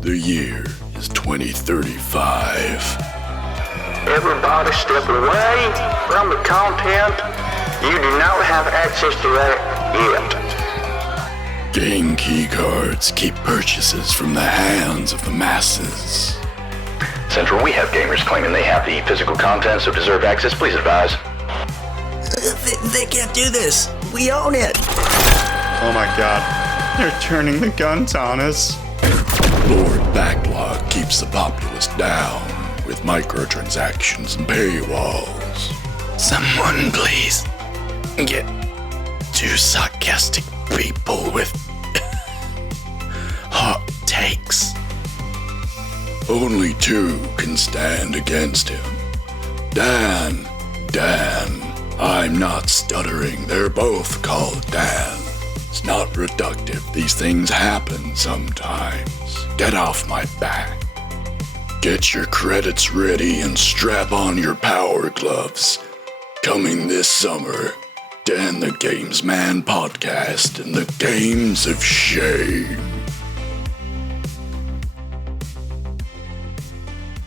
The year is 2035. Everybody step away from the content. You do not have access to that yet. Game key cards keep purchases from the hands of the masses. Central, we have gamers claiming they have the physical contents of deserved access. Please advise. They can't do this. We own it. Oh my god. They're turning the guns on us. Lord Backlog keeps the populace down with microtransactions and paywalls. Someone please get two sarcastic people with hot takes. Only two can stand against him. Dan, I'm not stuttering. They're both called Dan. It's not reductive. These things happen sometimes. Get off my back. Get your credits ready and strap on your power gloves. Coming this summer, Dan the Games Man podcast and the Games of Shame.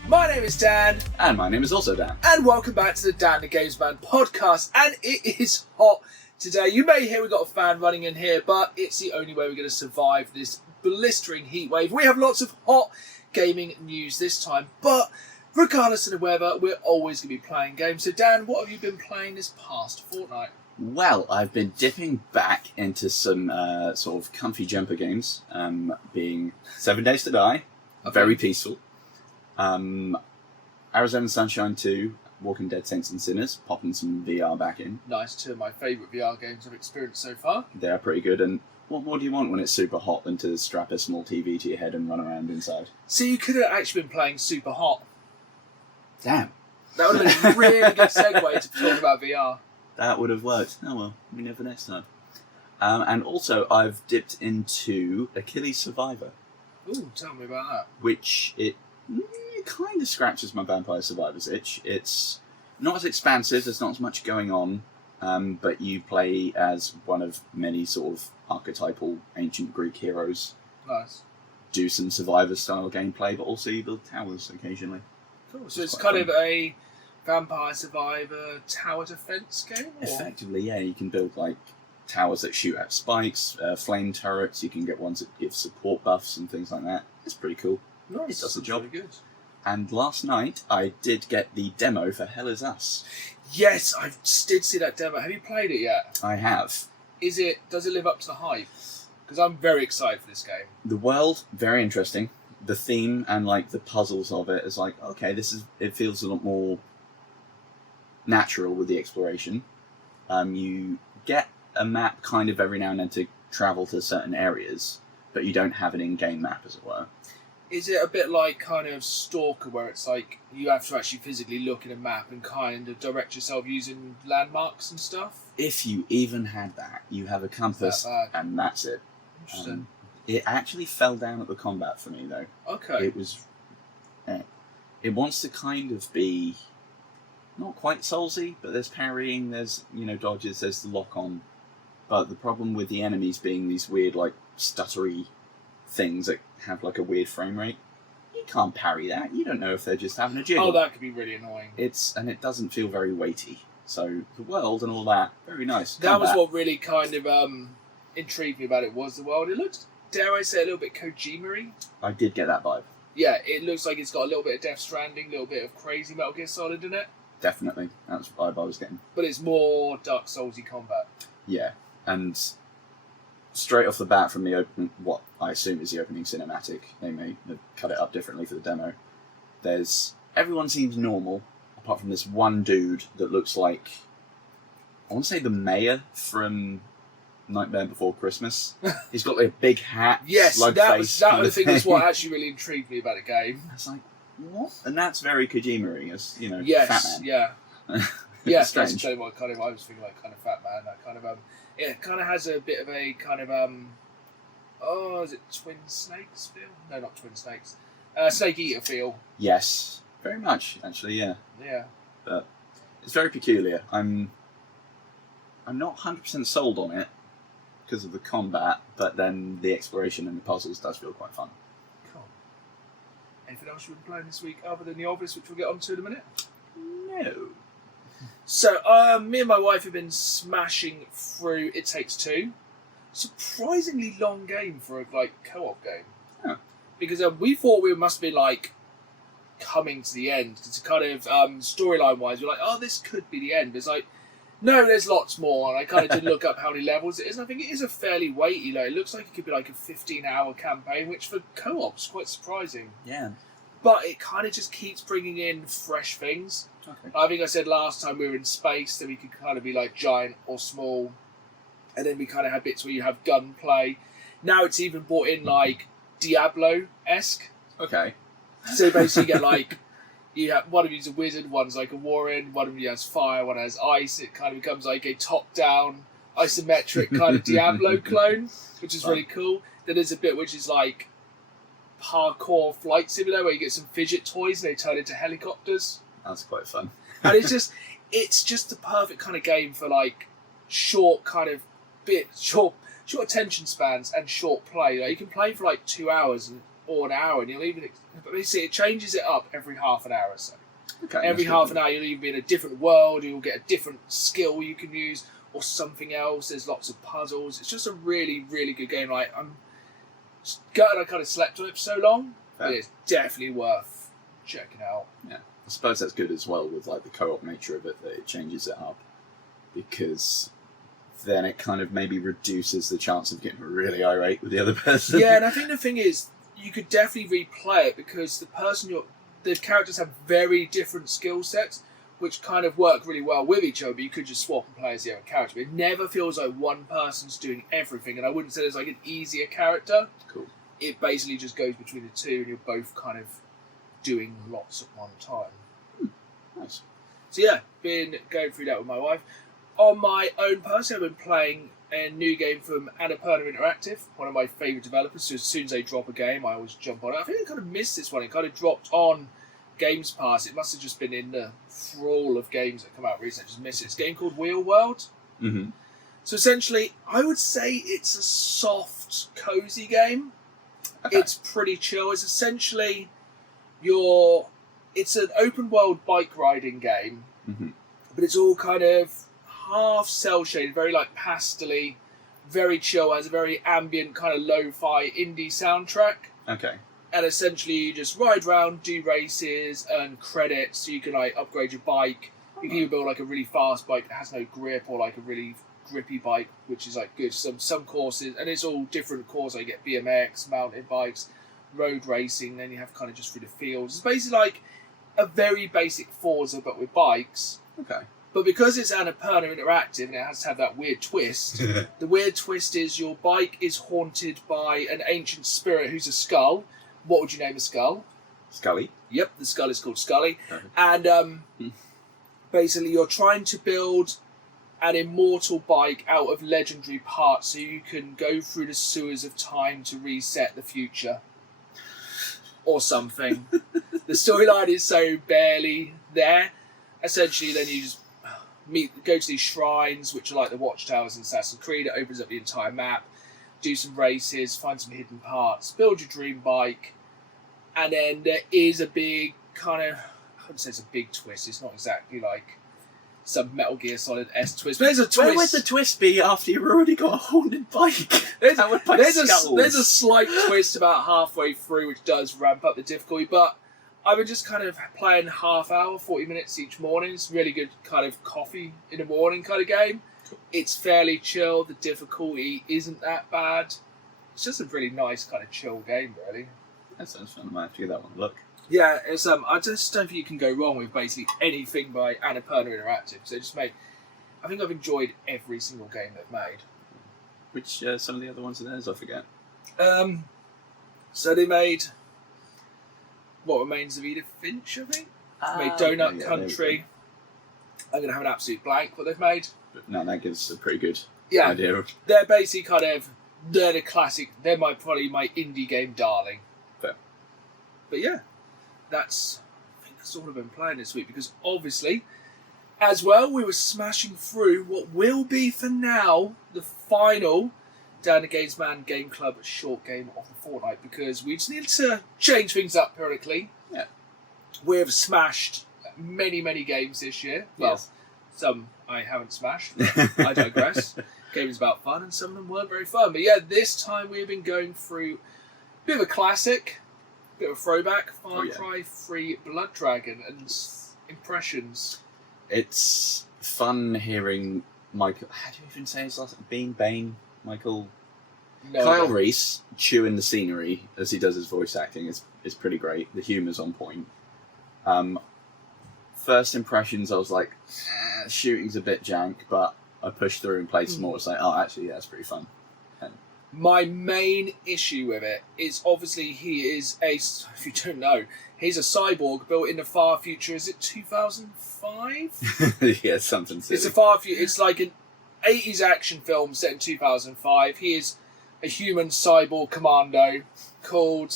My name is Dan. And my name is also Dan. And welcome back to the Dan the Games Man podcast. And it is hot today. You may hear we've got a fan running in here, but it's the only way we're going to survive this blistering heat wave. We have lots of hot gaming news this time, but regardless of the weather, we're always going to be playing games. So Dan, what have you been playing this past fortnight? Well, I've been dipping back into some sort of comfy jumper games, being 7 Days to Die, very peaceful. Arizona Sunshine 2, Walking Dead Saints and Sinners, popping some VR back in. Nice, two of my favourite VR games I've experienced so far. They are pretty good, and what more do you want when it's super hot than to strap a small TV to your head and run around inside? So you could have actually been playing Super Hot. Damn. That would have been a really good segue to talk about VR. That would have worked. Oh well, we know for next time. And also, I've dipped into Achilles Survivor. Ooh, tell me about that. Which it kind of scratches my Vampire Survivors itch. It's not as expansive, there's not as much going on, but you play as one of many sort of archetypal ancient Greek heroes. Nice. Do some Survivor-style gameplay, but also you build towers occasionally. Cool. So it's kind of a Vampire Survivor tower defense game? Or? Effectively, yeah. You can build like towers that shoot out spikes, flame turrets. You can get ones that give support buffs and things like that. It's pretty cool. Nice. It does the job. Really good. And last night, I did get the demo for Hell Is Us. Yes, I did see that demo. Have you played it yet? I have. Does it live up to the hype? Because I'm very excited for this game. The world, very interesting. The theme and like the puzzles of it is like, okay, it feels a lot more natural with the exploration. You get a map kind of every now and then to travel to certain areas, but you don't have an in-game map, as it were. Is it a bit like kind of Stalker, where it's like you have to actually physically look at a map and kind of direct yourself using landmarks and stuff? If you even had that, you have a compass, and that's it. Interesting. It actually fell down at the combat for me, though. Okay. It was... it wants to kind of be not quite Soulsy, but there's parrying, there's, dodges, there's the lock-on. But the problem with the enemies being these weird, like, stuttery things that have, like, a weird frame rate, you can't parry that. You don't know if they're just having a jiggle. Oh, that could be really annoying. And it doesn't feel very weighty. So, the world and all that, very nice. That was what really kind of intrigued me about it, was the world. It looked, dare I say, a little bit Kojima-y. I did get that vibe. Yeah, it looks like it's got a little bit of Death Stranding, a little bit of crazy Metal Gear Solid in it. Definitely. That's the vibe I was getting. But it's more Dark Soulsy combat. Yeah, and straight off the bat from the what I assume is the opening cinematic, they may have cut it up differently for the demo. Everyone seems normal, apart from this one dude that looks like, I want to say the mayor from Nightmare Before Christmas. He's got like a big hat, yes, slug that face. was the thing that's what actually really intrigued me about the game. I was like, what? And that's very Kojima-y, as yes, Fat Man. Yeah. Yeah, strange. that's kind of what I was thinking, like kind of Fat Man. That kind of it kind of has a bit of a kind of is it Twin Snakes feel? No, not Twin Snakes. Snake Eater feel. Yes, very much actually. Yeah. Yeah. But it's very peculiar. I'm not 100% sold on it because of the combat, but then the exploration and the puzzles does feel quite fun. Cool. Anything else you've been playing this week other than the obvious, which we'll get onto in a minute? No. So, me and my wife have been smashing through It Takes Two. Surprisingly long game for a co-op game. Oh. Because we thought we must be coming to the end. It's kind of storyline-wise, we're like, oh, this could be the end. But it's no, there's lots more. And I kind of did look up how many levels it is. And I think it is a fairly weighty. It looks like it could be a 15-hour campaign, which for co-op is quite surprising. Yeah. But it kind of just keeps bringing in fresh things. Okay. I think I said last time we were in space that we could kind of be giant or small. And then we kind of had bits where you have gunplay. Now it's even brought in Diablo-esque. Okay. So basically you get you have one of you's a wizard, one's a warrior, one of you has fire, one has ice. It kind of becomes a top-down, isometric kind of Diablo clone, which is really cool. Then there's a bit which is parkour flight simulator where you get some fidget toys and they turn into helicopters. That's quite fun. And it's just the perfect kind of game for short attention spans and short play. You can play for 2 hours or an hour, and you'll even basically it changes it up every half an hour or so. Okay. Every half an hour, you'll either be in a different world, you'll get a different skill you can use, or something else. There's lots of puzzles. It's just a really, really good game. I'm gutted I kind of slept on it for so long, but it's definitely worth checking out. Yeah, I suppose that's good as well with the co-op nature of it, that it changes it up, because then it kind of maybe reduces the chance of getting really irate with the other person. Yeah, and I think the thing is, you could definitely replay it because the characters have very different skill sets, which kind of work really well with each other, but you could just swap and play as the other character. But it never feels like one person's doing everything, and I wouldn't say there's an easier character. Cool. It basically just goes between the two, and you're both kind of doing lots at one time. Nice. So yeah, been going through that with my wife. On my own personally, I've been playing a new game from Annapurna Interactive, one of my favourite developers. So as soon as they drop a game, I always jump on it. I think I kind of missed this one. It kind of dropped on Games Pass. It must have just been in the thrall of games that come out recently. I just missed it. It's a game called Wheel World. Mm-hmm. So essentially, I would say it's a soft, cosy game. Okay. It's pretty chill. It's essentially it's an open world bike riding game, but it's all kind of half cel shaded, very pastel-y, very chill, has a very ambient kind of lo-fi indie soundtrack. Okay. And essentially you just ride around, do races, earn credits, so you can upgrade your bike. You can even build a really fast bike that has no grip, or a really grippy bike, which is good. Some courses, and it's all different courses. You get BMX, mountain bikes, road racing, then you have kind of just through the fields. It's basically a very basic Forza, but with bikes. Okay. But because it's Annapurna Interactive and it has to have that weird twist, the weird twist is your bike is haunted by an ancient spirit who's a skull. What would you name a skull? Scully. Yep, the skull is called Scully. Okay. And basically you're trying to build an immortal bike out of legendary parts so you can go through the sewers of time to reset the future. Or something. The storyline is so barely there. Essentially, then you just go to these shrines, which are the watchtowers in Assassin's Creed. It opens up the entire map. Do some races, find some hidden parts, build your dream bike, and then there is a big kind of, I wouldn't say it's a big twist. It's not exactly some Metal Gear Solid S twist, but there's a twist. Where would the twist be after you've already got a haunted bike? There's a slight twist about halfway through, which does ramp up the difficulty, but I've been just kind of playing half hour, 40 minutes each morning. It's really good kind of coffee in the morning kind of game. Cool. It's fairly chill. The difficulty isn't that bad. It's just a really nice kind of chill game, really. That sounds fun. I might have to give that one a look. Yeah, it's I just don't think you can go wrong with basically anything by Annapurna Interactive. So I think I've enjoyed every single game they've made. Which some of the other ones are theirs, I forget. So they made What Remains of Edith Finch, I think. They made Donut Country. I'm going to have an absolute blank what they've made. But no, that gives a pretty good idea. They're basically they're the classic, they're probably my indie game darling. Fair. But yeah, I think that's all I've been playing this week, because obviously, as well, we were smashing through what will be for now the final Down the Games Man Game Club short game of the fortnight, because we just need to change things up periodically. Yeah. We've smashed many, many games this year. Well, Yes. some I haven't smashed. I digress. Games about fun, and some of them weren't very fun. But yeah, this time we've been going through a bit of a classic, a bit of a throwback, Far Cry 3 Blood Dragon, and impressions. It's fun hearing Michael. How do you even say his last name? Bane? Michael. No, Kyle Reese chewing the scenery as he does his voice acting is pretty great. The humour's on point. First impressions, I was like, shooting's a bit jank, but I pushed through and played some more. It's like, oh, actually, yeah, it's pretty fun. And my main issue with it is obviously he is if you don't know, he's a cyborg built in the far future. Is it 2005? yeah, something silly. It's a far future. It's like an 80s action film set in 2005. He is a human cyborg commando called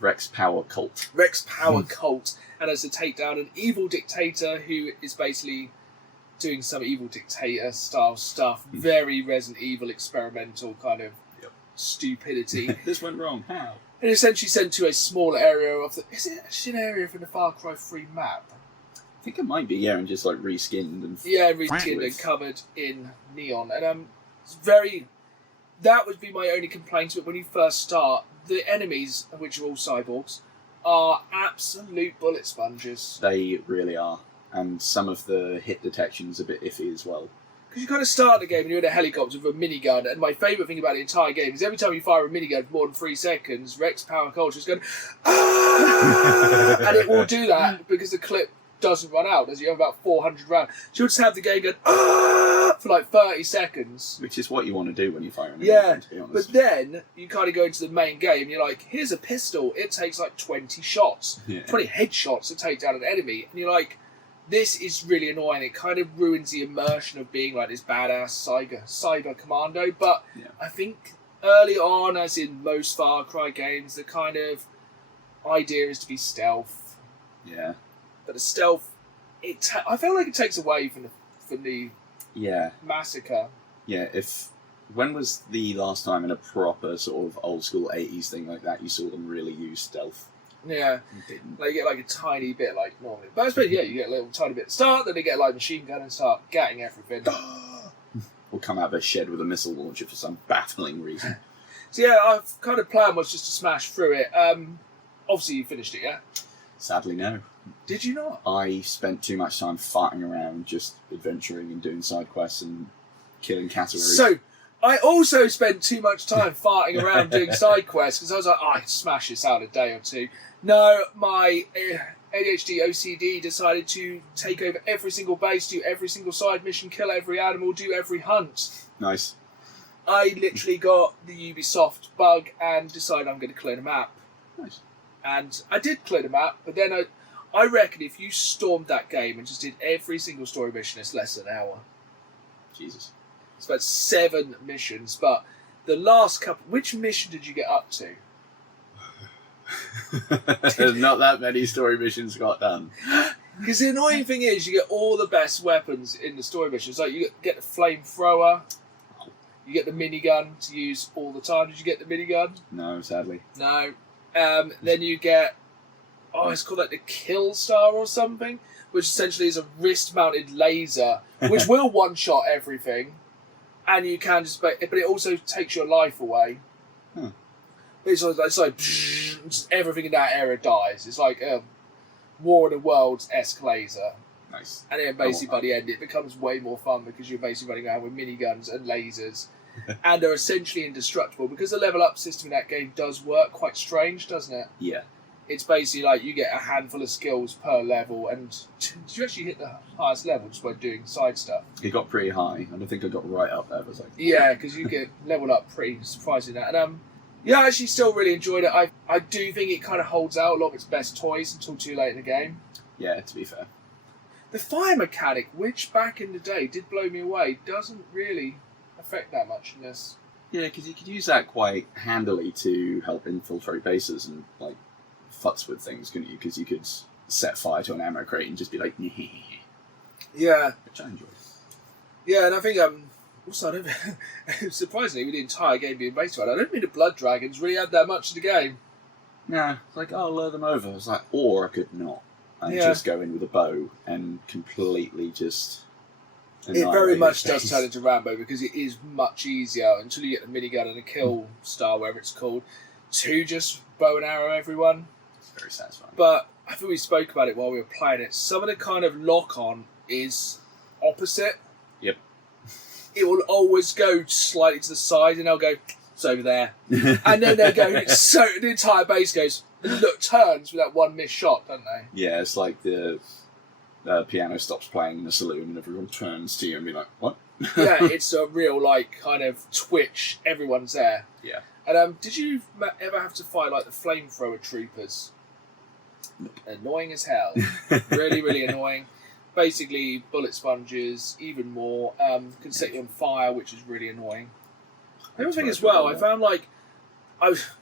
Rex Power Cult. Rex Power Cult, and has to take down an evil dictator who is basically doing some evil dictator style stuff. Very Resident Evil experimental kind of stupidity. This went wrong. How? And essentially sent to a small area of the... Is it actually an area from the Far Cry 3 map? I think it might be, yeah, and just like reskinned and Reskinned and covered in neon. And it's very... That would be my only complaint with it when you first start. The enemies, which are all cyborgs, are absolute bullet sponges. They really are. And some of the hit detection's a bit iffy as well. Because you kind of start the game and you're in a helicopter with a minigun, and my favourite thing about the entire game is every time you fire a minigun for more than 3 seconds, Rex Power Culture is going, ah! And it will do that because the clip doesn't run out, as you have about 400 rounds. So you'll just have the game going, ah! For like 30 seconds. Which is what you want to do when you fire a minigun, Yeah, to be honest. but then you kind of go into the main game and you're like, here's a pistol, it takes like 20 shots, 20 headshots to take down an enemy, and you're like, this is really annoying. It kind of ruins the immersion of being like this badass cyber commando. But I think early on, as in most Far Cry games, the kind of idea is to be stealth. Yeah. But the stealth, I feel like it takes away from the massacre. Yeah, when was the last time in a proper sort of old school 80s thing like that you saw them really use stealth? Yeah, like you get like a tiny bit like normally. But I suppose, you get a little tiny bit at the start, then they get like machine gun and start gatting everything. Or come out of a shed with a missile launcher for some baffling reason. So yeah, our kind of plan was just to smash through it. Obviously you finished it, yeah? Sadly, no. Did you not? I spent too much time farting around, just adventuring and doing side quests and killing cassowaries. So, I also spent too much time farting around doing side quests because I was like, I can smash this out in a day or two. No, my ADHD OCD decided to take over every single base, do every single side mission, kill every animal, do every hunt. Nice. I literally got the Ubisoft bug and decided I'm going to clear the map. Nice. And I did clear the map, but then I reckon if you stormed that game and just did every single story mission, it's less than an hour. Jesus. It's about 7 missions, but the last couple... Which mission did you get up to? There's not that many story missions got done. Because the annoying thing is you get all the best weapons in the story missions. Like you get the flamethrower, you get the minigun to use all the time. Did you get the minigun? No, sadly. No. Then you get... Oh, it's called like the Kill Star or something, which essentially is a wrist-mounted laser, which will one-shot everything. And you can just... But it also takes your life away. It's like just everything in that area dies. It's like War of the Worlds-esque laser. Nice. And then basically by the end it becomes way more fun because you're basically running around with miniguns and lasers. And they're essentially indestructible because the level up system in that game does work quite strange, doesn't it? Yeah. It's basically like you get a handful of skills per level, and did you actually hit the highest level just by doing side stuff? It got pretty high. I don't think I got right up there. But it's like, yeah, because you get leveled up pretty surprising that. And yeah, I actually still really enjoyed it. I do think it kind of holds out a lot of its best toys until too late in the game. Yeah, to be fair. The fire mechanic, which back in the day did blow me away, doesn't really affect that much in this. Yeah, because you could use that quite handily to help infiltrate bases and like futz with things, couldn't you? Because you could set fire to an ammo crate and just be like, yeah, which I enjoy. Yeah, and I think Also, I don't. Surprisingly, with the entire game being based on, I don't think the blood dragons really had that much in the game. Nah, it's like, oh, lure them over. It's like, or I could not. And Yeah. just go in with a bow and completely just... It very annihilate much his does face. turn into Rambo because it is much easier until you get the minigun and the kill star, whatever it's called, to just bow and arrow everyone. It's very satisfying. But I think we spoke about it while we were playing it. Some of the kind of lock on is opposite. Yep. It will always go slightly to the side and they'll go, it's over there. And then they go, so the entire base goes, and turns with that one missed shot, don't they? Yeah, it's like the piano stops playing in the saloon and everyone turns to you and be like, what? Yeah, it's a real, like, kind of twitch. Everyone's there. Yeah. And did you ever have to fight, like, the flamethrower troopers? Annoying as hell. Really, really annoying. Basically, bullet sponges, even more, can set you on fire, which is really annoying. The other thing as well, I found, like,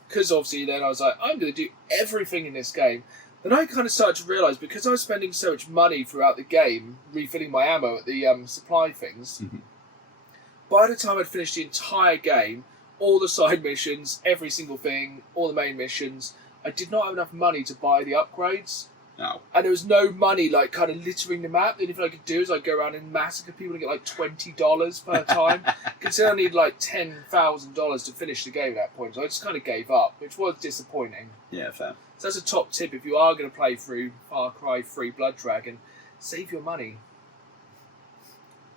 because obviously then I was like, I'm going to do everything in this game. Then I kind of started to realise, because I was spending so much money throughout the game, refilling my ammo at the supply things, by the time I'd finished the entire game, all the side missions, every single thing, all the main missions, I did not have enough money to buy the upgrades. No. And there was no money, like, kind of littering the map. The only thing I could do is I'd go around and massacre people and get, like, $20 per time. Considering I need, like, $10,000 to finish the game at that point. So I just kind of gave up, which was disappointing. Yeah, fair. So that's a top tip. If you are going to play through Far Cry 3 Blood Dragon, save your money.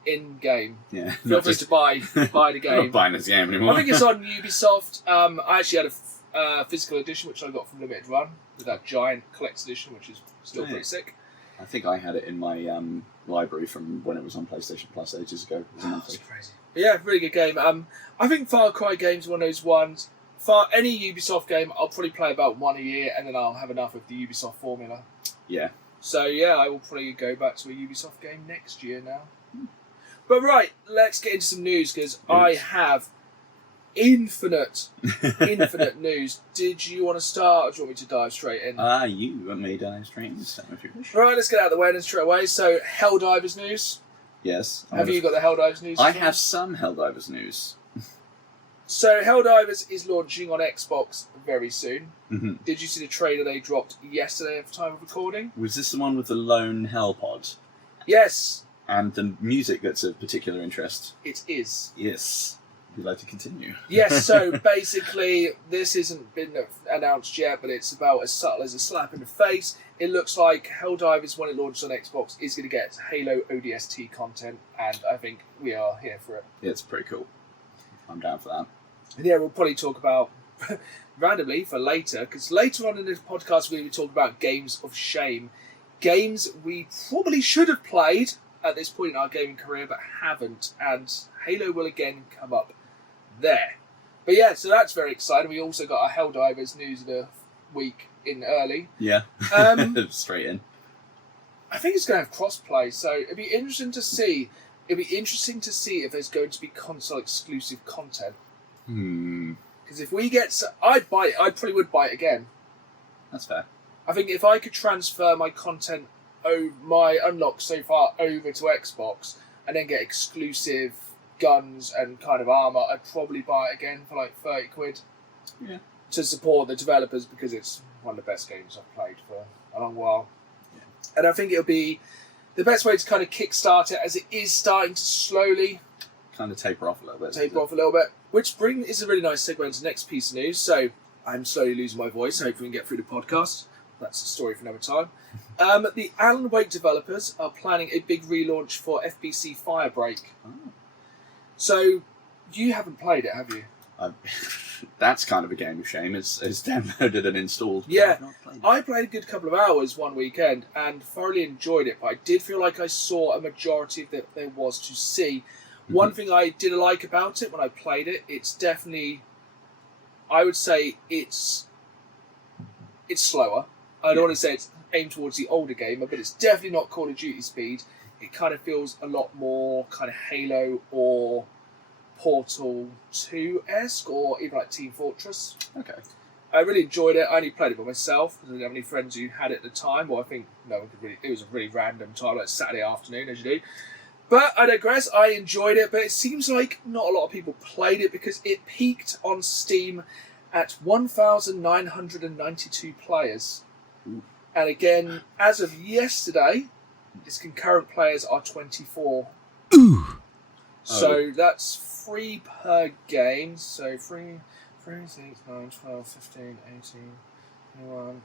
In-game. Yeah. Feel free to buy the I'm game. not buying this game anymore. I think it's on Ubisoft. I actually had a physical edition, which I got from Limited Run, with that giant collector's edition, which is still pretty sick. I think I had it in my library from when it was on PlayStation Plus ages ago. It was a monthly. That's crazy. But yeah, really good game. I think Far Cry games are one of those ones. Any Ubisoft game, I'll probably play about one a year, and then I'll have enough of the Ubisoft formula. Yeah. So yeah, I will probably go back to a Ubisoft game next year now. But right, let's get into some news, because I have infinite news. Did you want to start, or do you want me to dive straight in? You want me to straight in this time if you wish. Right, let's get out of the way then straight away. So, Helldivers news. Yes. Have you got the Helldivers news? I have some Helldivers news. So, Helldivers is launching on Xbox very soon. Mm-hmm. Did you see the trailer they dropped yesterday at the time of recording? Was this the one with the lone hell pod? Yes, And the music that's of particular interest? it is. Yes. Would you like to continue? Yes, so basically, this hasn't been announced yet, but it's about as subtle as a slap in the face. It looks like Helldivers, when it launches on Xbox, is going to get Halo ODST content, and I think we are here for it. Yeah, it's pretty cool. I'm down for that. And yeah, we'll probably talk about, randomly, for later, because later on in this podcast, we will talk about games of shame. Games we probably should have played at this point in our gaming career, but haven't, and Halo will again come up there. But yeah, so that's very exciting. We also got our Helldivers news of the week in early. Yeah. Straight in. I think it's going to have crossplay, so it'd be interesting to see. It'd be interesting to see if there's going to be console exclusive content. Because if we get, I'd buy it. I probably would buy it again. That's fair. I think if I could transfer my content, my unlocks so far over to Xbox, and then get exclusive guns and kind of armour, I'd probably buy it again for like 30 quid. Yeah. To support the developers, because it's one of the best games I've played for a long while. Yeah. And I think it'll be the best way to kind of kickstart it, as it is starting to slowly Kind of taper off a little bit. taper off a little bit. Which is a really nice segue into the next piece of news. So I'm slowly losing my voice. Hopefully we can get through the podcast. That's a story for another time. The Alan Wake developers are planning a big relaunch for FBC Firebreak. Oh. So you haven't played it, have you? That's kind of a game of shame. It's downloaded and installed. But Yeah. I've not played it. I played a good couple of hours one weekend and thoroughly enjoyed it, but I did feel like I saw a majority of that there was to see. Mm-hmm. One thing I did like about it when I played it, it's definitely, I would say it's slower. I don't want to say it's aimed towards the older gamer, but it's definitely not Call of Duty speed. It kind of feels a lot more kind of Halo or Portal 2-esque, or even like Team Fortress. Okay. I really enjoyed it. I only played it by myself because I didn't have any friends who had it at the time. Well, I think no one could really. It was a really random time, like Saturday afternoon, as you do. But I digress, I enjoyed it, but it seems like not a lot of people played it because it peaked on Steam at 1,992 players. Ooh. And again, as of yesterday, its concurrent players are 24. Ooh. So that's 3 per game. So 3, 6, 9, 12, 15, 18, 21.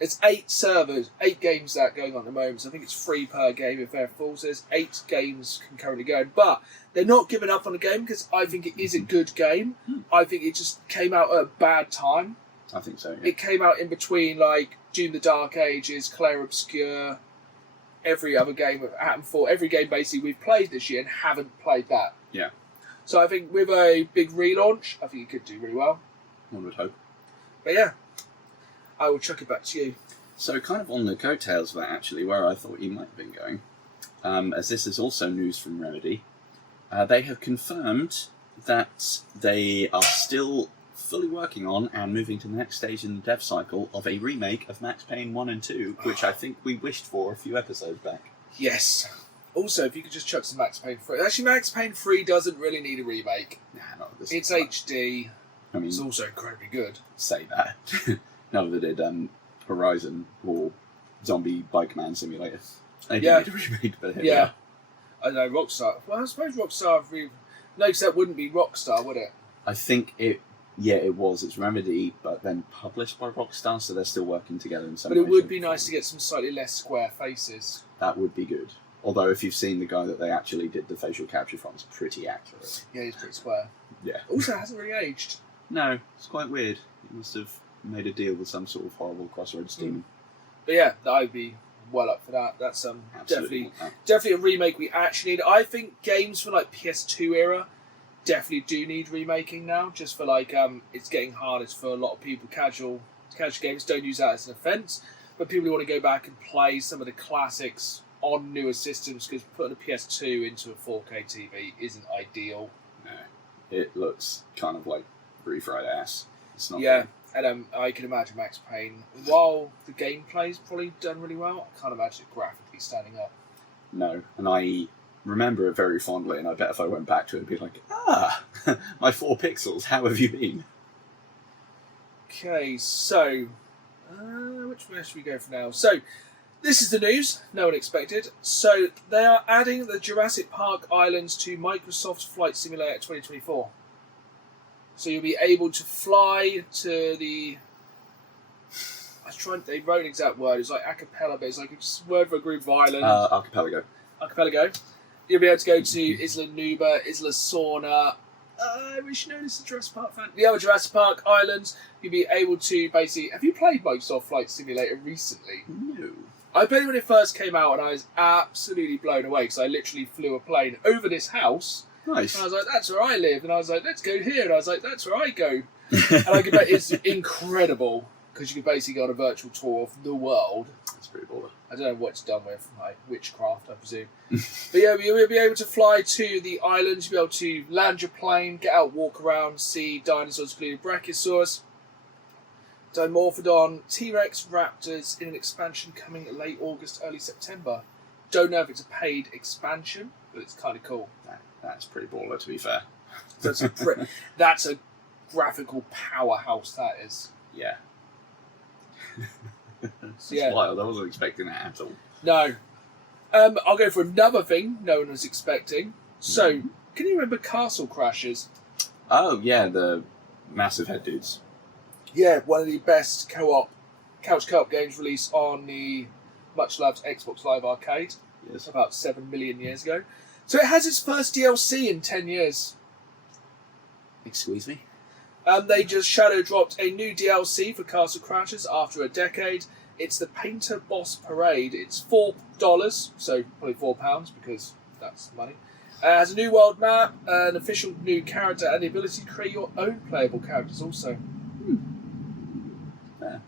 It's 8 servers, 8 games that are going on at the moment. So I think it's 3 per game if they're full. So there's 8 games concurrently going. But they're not giving up on the game because I think it is a good game. I think it just came out at a bad time. I think so, yeah. It came out in between like Doom the Dark Ages, Clair Obscur, every other game that happened for every game basically we've played this year and haven't played that. Yeah. So I think with a big relaunch, I think it could do really well. One would hope. But yeah, I will chuck it back to you. So kind of on the coattails of that, actually, where I thought you might have been going, as this is also news from Remedy, they have confirmed that they are still fully working on and moving to the next stage in the dev cycle of a remake of Max Payne 1 and 2, which I think we wished for a few episodes back. Yes. Also, if you could just chuck some Max Payne 3. Actually, Max Payne 3 doesn't really need a remake. Nah, not this. It's HD. I mean, It's also incredibly good. say that. Now that they did Horizon or Zombie Bike Man Simulator. They didn't need a remake, but here we Yeah. are. I know, Rockstar. Well, I suppose Rockstar... No, because that wouldn't be Rockstar, would it? I think it was. It's Remedy, but then published by Rockstar, so they're still working together in some But it way, would shape, be or nice form. to get some slightly less square faces. That would be good. Although, if you've seen the guy that they actually did the facial capture from, it's pretty accurate. Yeah, he's pretty square. Yeah. Also, it hasn't really aged. No, it's quite weird. He must have made a deal with some sort of horrible Crossroads demon. But yeah, I would be well up for that. That's Absolutely. definitely a remake we actually need. I think games from like PS2 era definitely do need remaking now, just for like it's getting harder for a lot of people. Casual games, don't use that as an offence, but people who want to go back and play some of the classics on newer systems, because putting a PS2 into a 4K TV isn't ideal. No. It looks kind of like refried ass. It's not Yeah, good. and I can imagine Max Payne, while the gameplay's probably done really well, I can't imagine it graphically standing up. No, and I remember it very fondly, and I bet if I went back to it, it'd be like, my 4 pixels, how have you been? Okay, so which way should we go for now? So this is the news no one expected. So they are adding the Jurassic Park Islands to Microsoft's Flight Simulator 2024. So you'll be able to fly to the... they wrote an exact word. It's like a cappella, but it's like a word for a group of islands. Archipelago. Archipelago. You'll be able to go to Isla Nuba, Isla Sorna. We should know this is a Jurassic Park fan. The other Jurassic Park Islands. You'll be able to basically... Have you played Microsoft Flight Simulator recently? No. I played it when it first came out, and I was absolutely blown away because I literally flew a plane over this house. Nice. And I was like, that's where I live. And I was like, let's go here. And I was like, that's where I go. And I could bet it's incredible because you can basically go on a virtual tour of the world. That's pretty baller. I don't know what it's done with, like witchcraft, I presume. But yeah, you'll be able to fly to the islands. You'll be able to land your plane, get out, walk around, see dinosaurs, including Brachiosaurus, Dimorphodon, T-Rex, Raptors in an expansion coming late August, early September. Don't know if it's a paid expansion, but it's kind of cool. That's pretty baller, to be fair. So that's a graphical powerhouse, that is. Yeah. So, yeah. Wild. I wasn't expecting that at all. No. I'll go for another thing no one was expecting. So, can you remember Castle Crashers? Oh, yeah, the massive head dudes. Yeah, one of the best couch co-op games released on the much-loved Xbox Live Arcade Yes. about 7 million years ago. So it has its first DLC in 10 years. Excuse me? They just shadow dropped a new DLC for Castle Crashers after a decade. It's the Painter Boss Parade. It's $4, so probably £4 because that's money. It has a new world map, an official new character, and the ability to create your own playable characters also. Yeah.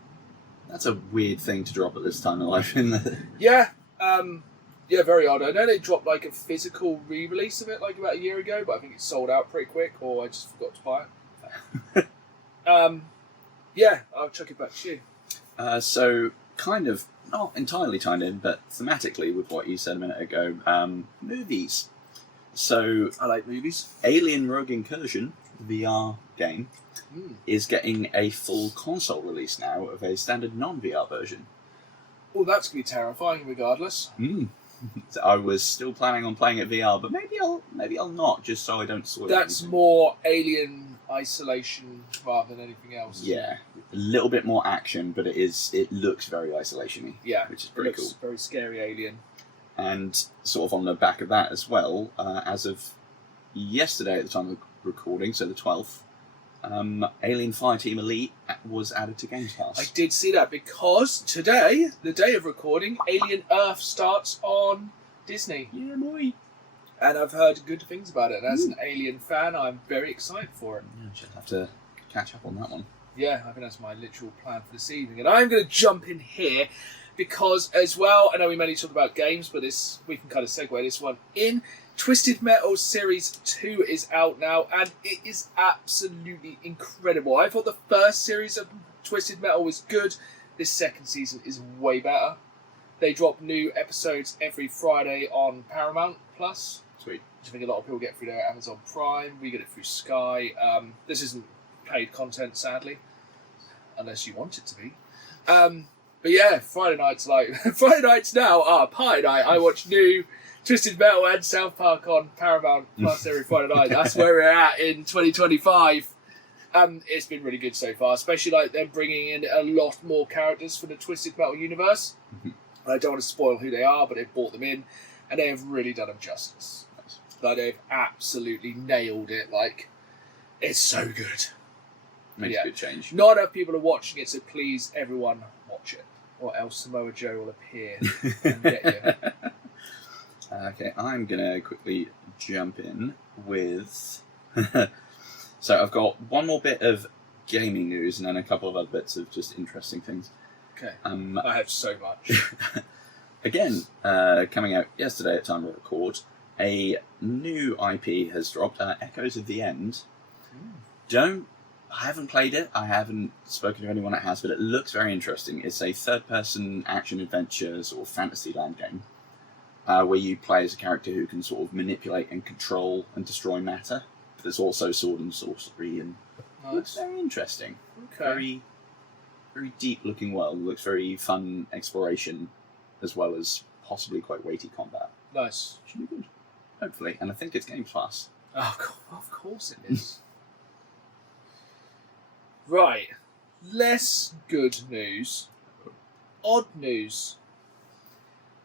That's a weird thing to drop at this time in life, isn't it? Yeah, yeah, very odd. I know they dropped like a physical re-release of it like about a year ago, but I think it sold out pretty quick, or I just forgot to buy it. Yeah, I'll chuck it back to you. So, kind of not entirely tied in, but thematically with what you said a minute ago, movies. So I like movies. Alien Rogue Incursion, the VR game, is getting a full console release now of a standard non-VR version. Oh, that's going to be terrifying regardless. So I was still planning on playing it VR, but maybe I'll not, just so I don't spoil That's anything. more Alien Isolation rather than anything else. Yeah, a little bit more action, but it looks very isolation-y. Yeah, which is pretty it looks cool. very scary Alien. And sort of on the back of that as well, as of yesterday at the time of recording, so the 12th, Alien Fireteam Elite was added to Games Pass. I did see that because today, the day of recording, Alien Earth starts on Disney. Yeah, boy. And I've heard good things about it. And as an Alien fan, I'm very excited for it. Yeah, I should have to catch up on that one. Yeah, I think that's my literal plan for this evening. And I'm going to jump in here because, as well, I know we mainly talk about games, but we can kind of segue this one in. Twisted Metal Series 2 is out now, and it is absolutely incredible. I thought the first series of Twisted Metal was good. This second season is way better. They drop new episodes every Friday on Paramount Plus. Sweet. Which I think a lot of people get through their Amazon Prime. We get it through Sky. This isn't paid content, sadly, unless you want it to be. But yeah, Friday nights now are pie night. I watch new Twisted Metal and South Park on Paramount Plus every Friday night. That's where we're at in 2025. It's been really good so far, especially like them bringing in a lot more characters from the Twisted Metal universe. I don't want to spoil who they are, but they've brought them in, and they have really done them justice. Like, they've absolutely nailed it. Like, it's so good. Makes a good change. Not enough people are watching it, so please, everyone, watch it, or else Samoa Joe will appear and get you. Okay, I'm going to quickly jump in with... So I've got one more bit of gaming news and then a couple of other bits of just interesting things. Okay, I have so much. Again, coming out yesterday at time of record, a new IP has dropped, Echoes of the End. I haven't played it, I haven't spoken to anyone that has, but it looks very interesting. It's a third-person action-adventure sort of Fantasyland game. Where you play as a character who can sort of manipulate and control and destroy matter. But there's also sword and sorcery, and it looks very interesting. Okay. Very, very deep-looking world. It looks very fun exploration, as well as possibly quite weighty combat. Nice. Should be good, hopefully. And I think it's Games Pass. Oh, of course it is. Right. Less good news. Odd news.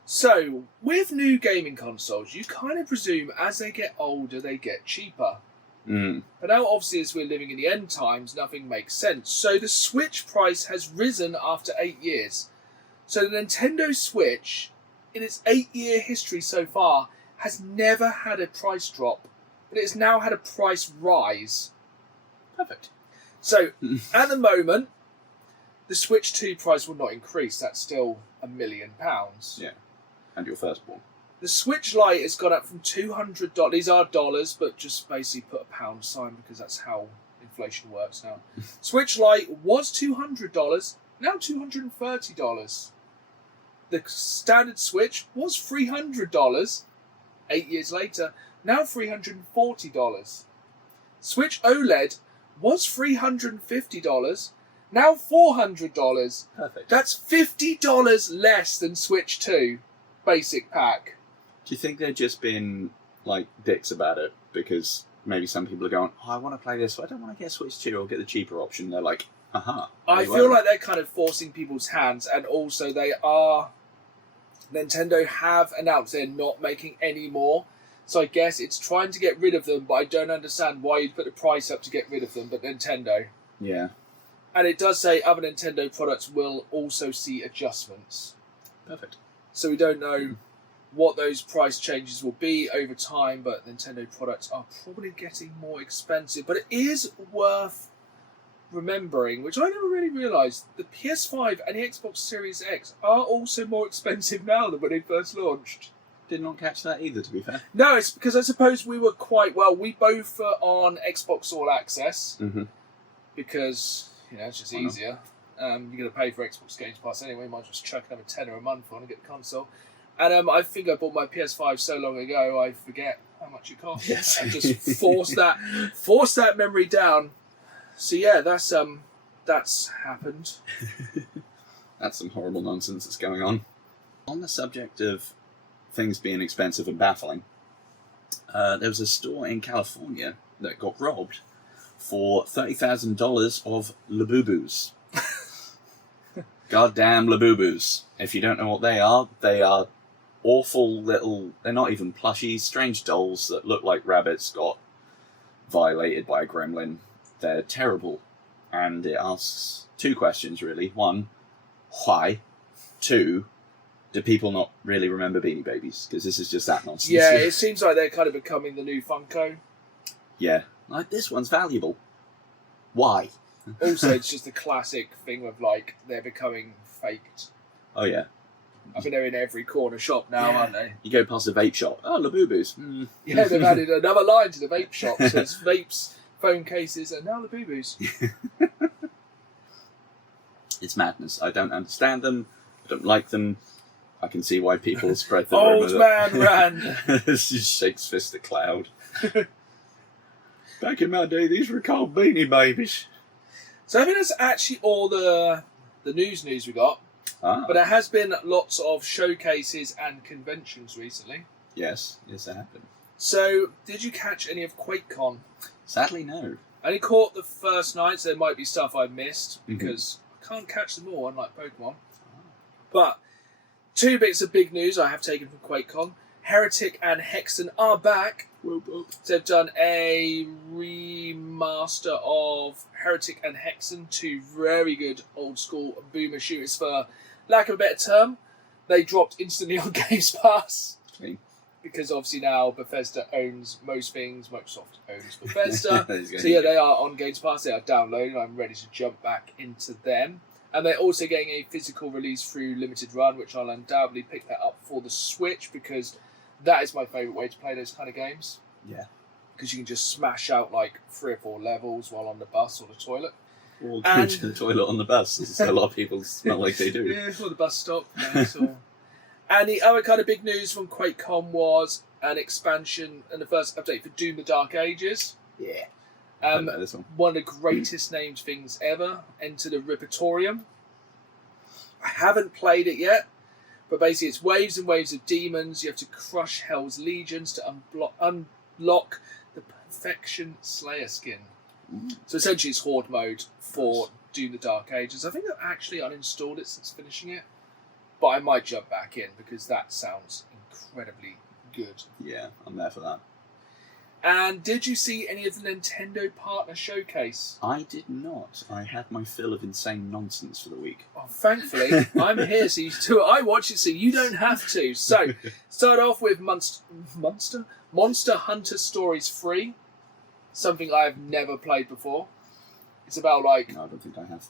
So, with new gaming consoles, you kind of presume as they get older, they get cheaper. But now, obviously, as we're living in the end times, nothing makes sense. So the Switch price has risen after 8 years. So the Nintendo Switch, in its 8-year history so far, has never had a price drop. But it's now had a price rise. Perfect. So, at the moment, the Switch 2 price will not increase. That's still £1 million. Yeah. And your firstborn. The Switch Lite has gone up from $200. These are dollars, but just basically put a pound sign because that's how inflation works now. Switch Lite was $200, now $230. The standard Switch was $300 8 years later, now $340. Switch OLED was $350, now $400. Perfect. That's $50 less than Switch 2 basic pack. Do you think they're just being like dicks about it because maybe some people are going, I want to play this, but I don't want to get Switch 2 or get the cheaper option? They're like, I feel like they're kind of forcing people's hands, and also Nintendo have announced they're not making any more. So I guess it's trying to get rid of them, but I don't understand why you'd put the price up to get rid of them, but Nintendo. Yeah. And it does say other Nintendo products will also see adjustments. Perfect. So we don't know what those price changes will be over time, but Nintendo products are probably getting more expensive. But it is worth remembering, which I never really realised, the PS5 and the Xbox Series X are also more expensive now than when they first launched. Did not catch that either, to be fair. No, it's because I suppose we were we both are on Xbox All Access, because, it's just easier. You're going to pay for Xbox Games Pass anyway. Might just chuck another £10 a month on and get the console. And I think I bought my PS5 so long ago, I forget how much it costs. Yes. I just forced that memory down. So yeah, that's happened. That's some horrible nonsense that's going on. On the subject of things being expensive and baffling, there was a store in California that got robbed for $30,000 of Labubu's. Goddamn Labubu's. If you don't know what they are awful little... They're not even plushies, strange dolls that look like rabbits got violated by a gremlin. They're terrible. And it asks two questions, really. One, why? Two, do people not really remember Beanie Babies? Because this is just that nonsense. Yeah, it seems like they're kind of becoming the new Funko. Yeah. Like, this one's valuable. Why? Also, it's just the classic thing of, like, they're becoming faked. Oh, yeah. I mean, they're in every corner shop now, aren't they? You go past a vape shop. Oh, Labubu's. Yeah, they've added another line to the vape shop. So it's vapes, phone cases, and now the boo-boos. It's madness. I don't understand them. I don't like them. I can see why people spread the Old man ran. She shakes fist at Cloud. Back in my day, these were called Beanie Babies. So I think that's actually all the news we got. Ah, But there has been lots of showcases and conventions recently. yes, they happen. So, did you catch any of Quake Con? Sadly, no. I only caught the first night, so there might be stuff I missed because I can't catch them all, unlike Pokemon. But two bits of big news I have taken from Quake Con. Heretic and Hexen are back. Whoop, whoop. So they've done a remaster of Heretic and Hexen, two very good old school boomer shooters for lack of a better term. They dropped instantly on Games Pass. Clean. Because obviously now Bethesda owns most things, Microsoft owns Bethesda. He's So yeah, they are on Games Pass, they are downloaded, I'm ready to jump back into them. And they're also getting a physical release through Limited Run, which I'll undoubtedly pick that up for the Switch, because that is my favourite way to play those kind of games. Yeah. Because you can just smash out like 3 or 4 levels while on the bus or the toilet. Or go to the toilet on the bus, as a lot of people smell like they do. Yeah, or the bus stop. Yeah, so. And the other kind of big news from QuakeCon was an expansion and the first update for Doom: The Dark Ages. Yeah. I know this One of the greatest named things ever. Enter the Repertorium. I haven't played it yet, but basically it's waves and waves of demons. You have to crush Hell's legions to unlock the Perfection Slayer skin. So essentially it's Horde mode for Doom: The Dark Ages. I think I've actually uninstalled it since finishing it, but I might jump back in because that sounds incredibly good. Yeah, I'm there for that. And did you see any of the Nintendo Partner Showcase? I did not. I had my fill of insane nonsense for the week. Oh, thankfully, I'm here, so you do it. I watch it, so you don't have to. So, start off with Monster Hunter Stories 3, something I've never played before. It's about like No, I don't think I have.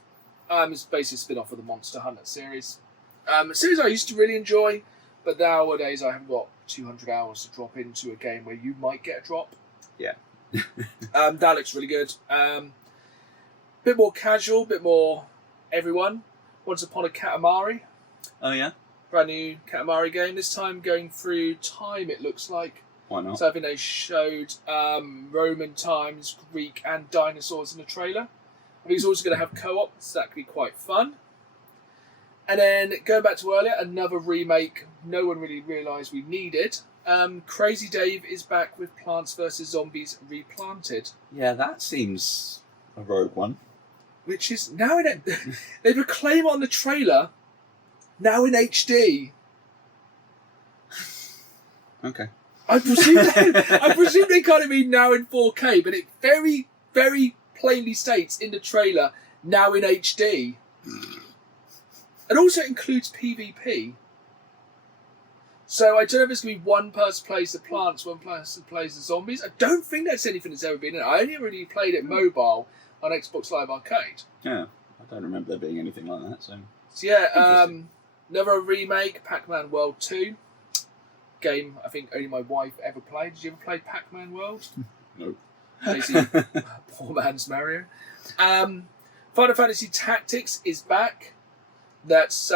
it's basically a spin-off of the Monster Hunter series. A series I used to really enjoy, but nowadays I haven't got 200 hours to drop into a game where you might get a drop. Yeah. That looks really good. Bit more casual, bit more everyone. Once Upon a Katamari. Oh, yeah? Brand new Katamari game. This time going through time, it looks like. Why not? So I think they showed Roman times, Greek and dinosaurs in the trailer. I think it's also going to have co-op, so that could be quite fun. And then going back to earlier, another remake no one really realised we needed. Crazy Dave is back with Plants vs. Zombies Replanted. Yeah, that seems a rogue one. Which is now in they proclaim on the trailer, now in HD. Okay. I presume they kind of mean now in 4K, but it very, very plainly states in the trailer, now in HD. And also it includes PvP. So I don't know if it's going to be one person plays the plants, one person plays the zombies. I don't think that's anything that's ever been in it. I only really played it mobile on Xbox Live Arcade. Yeah, I don't remember there being anything like that. So yeah, another remake, Pac-Man World 2. Game I think only my wife ever played. Did you ever play Pac-Man World? No. Basically, poor man's Mario. Final Fantasy Tactics is back. That's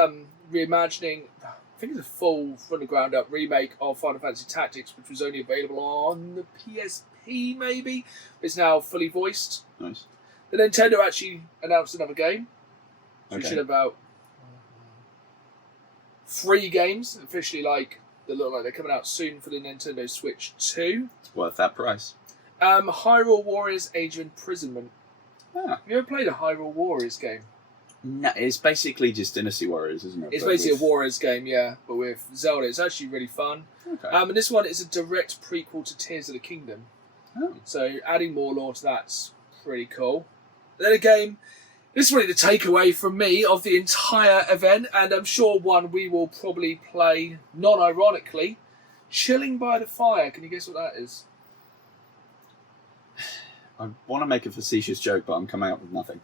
reimagining, I think it's a full from the ground up remake of Final Fantasy Tactics, which was only available on the PSP maybe. It's now fully voiced. Nice. The Nintendo actually announced another game. So we Okay. should have about 3 games officially, like they look like they're coming out soon for the Nintendo Switch 2. It's worth that price. Hyrule Warriors Age of Imprisonment. Ah. Have you ever played a Hyrule Warriors game? No, it's basically just Dynasty Warriors, isn't it? It's But basically with- a Warriors game, yeah, but with Zelda. It's actually really fun. Okay. And this one is a direct prequel to Tears of the Kingdom. Oh. So adding more lore to that's pretty cool. Then again, this is really the takeaway from me of the entire event, and I'm sure one we will probably play non-ironically. Chilling by the Fire. Can you guess what that is? I want to make a facetious joke, but I'm coming up with nothing.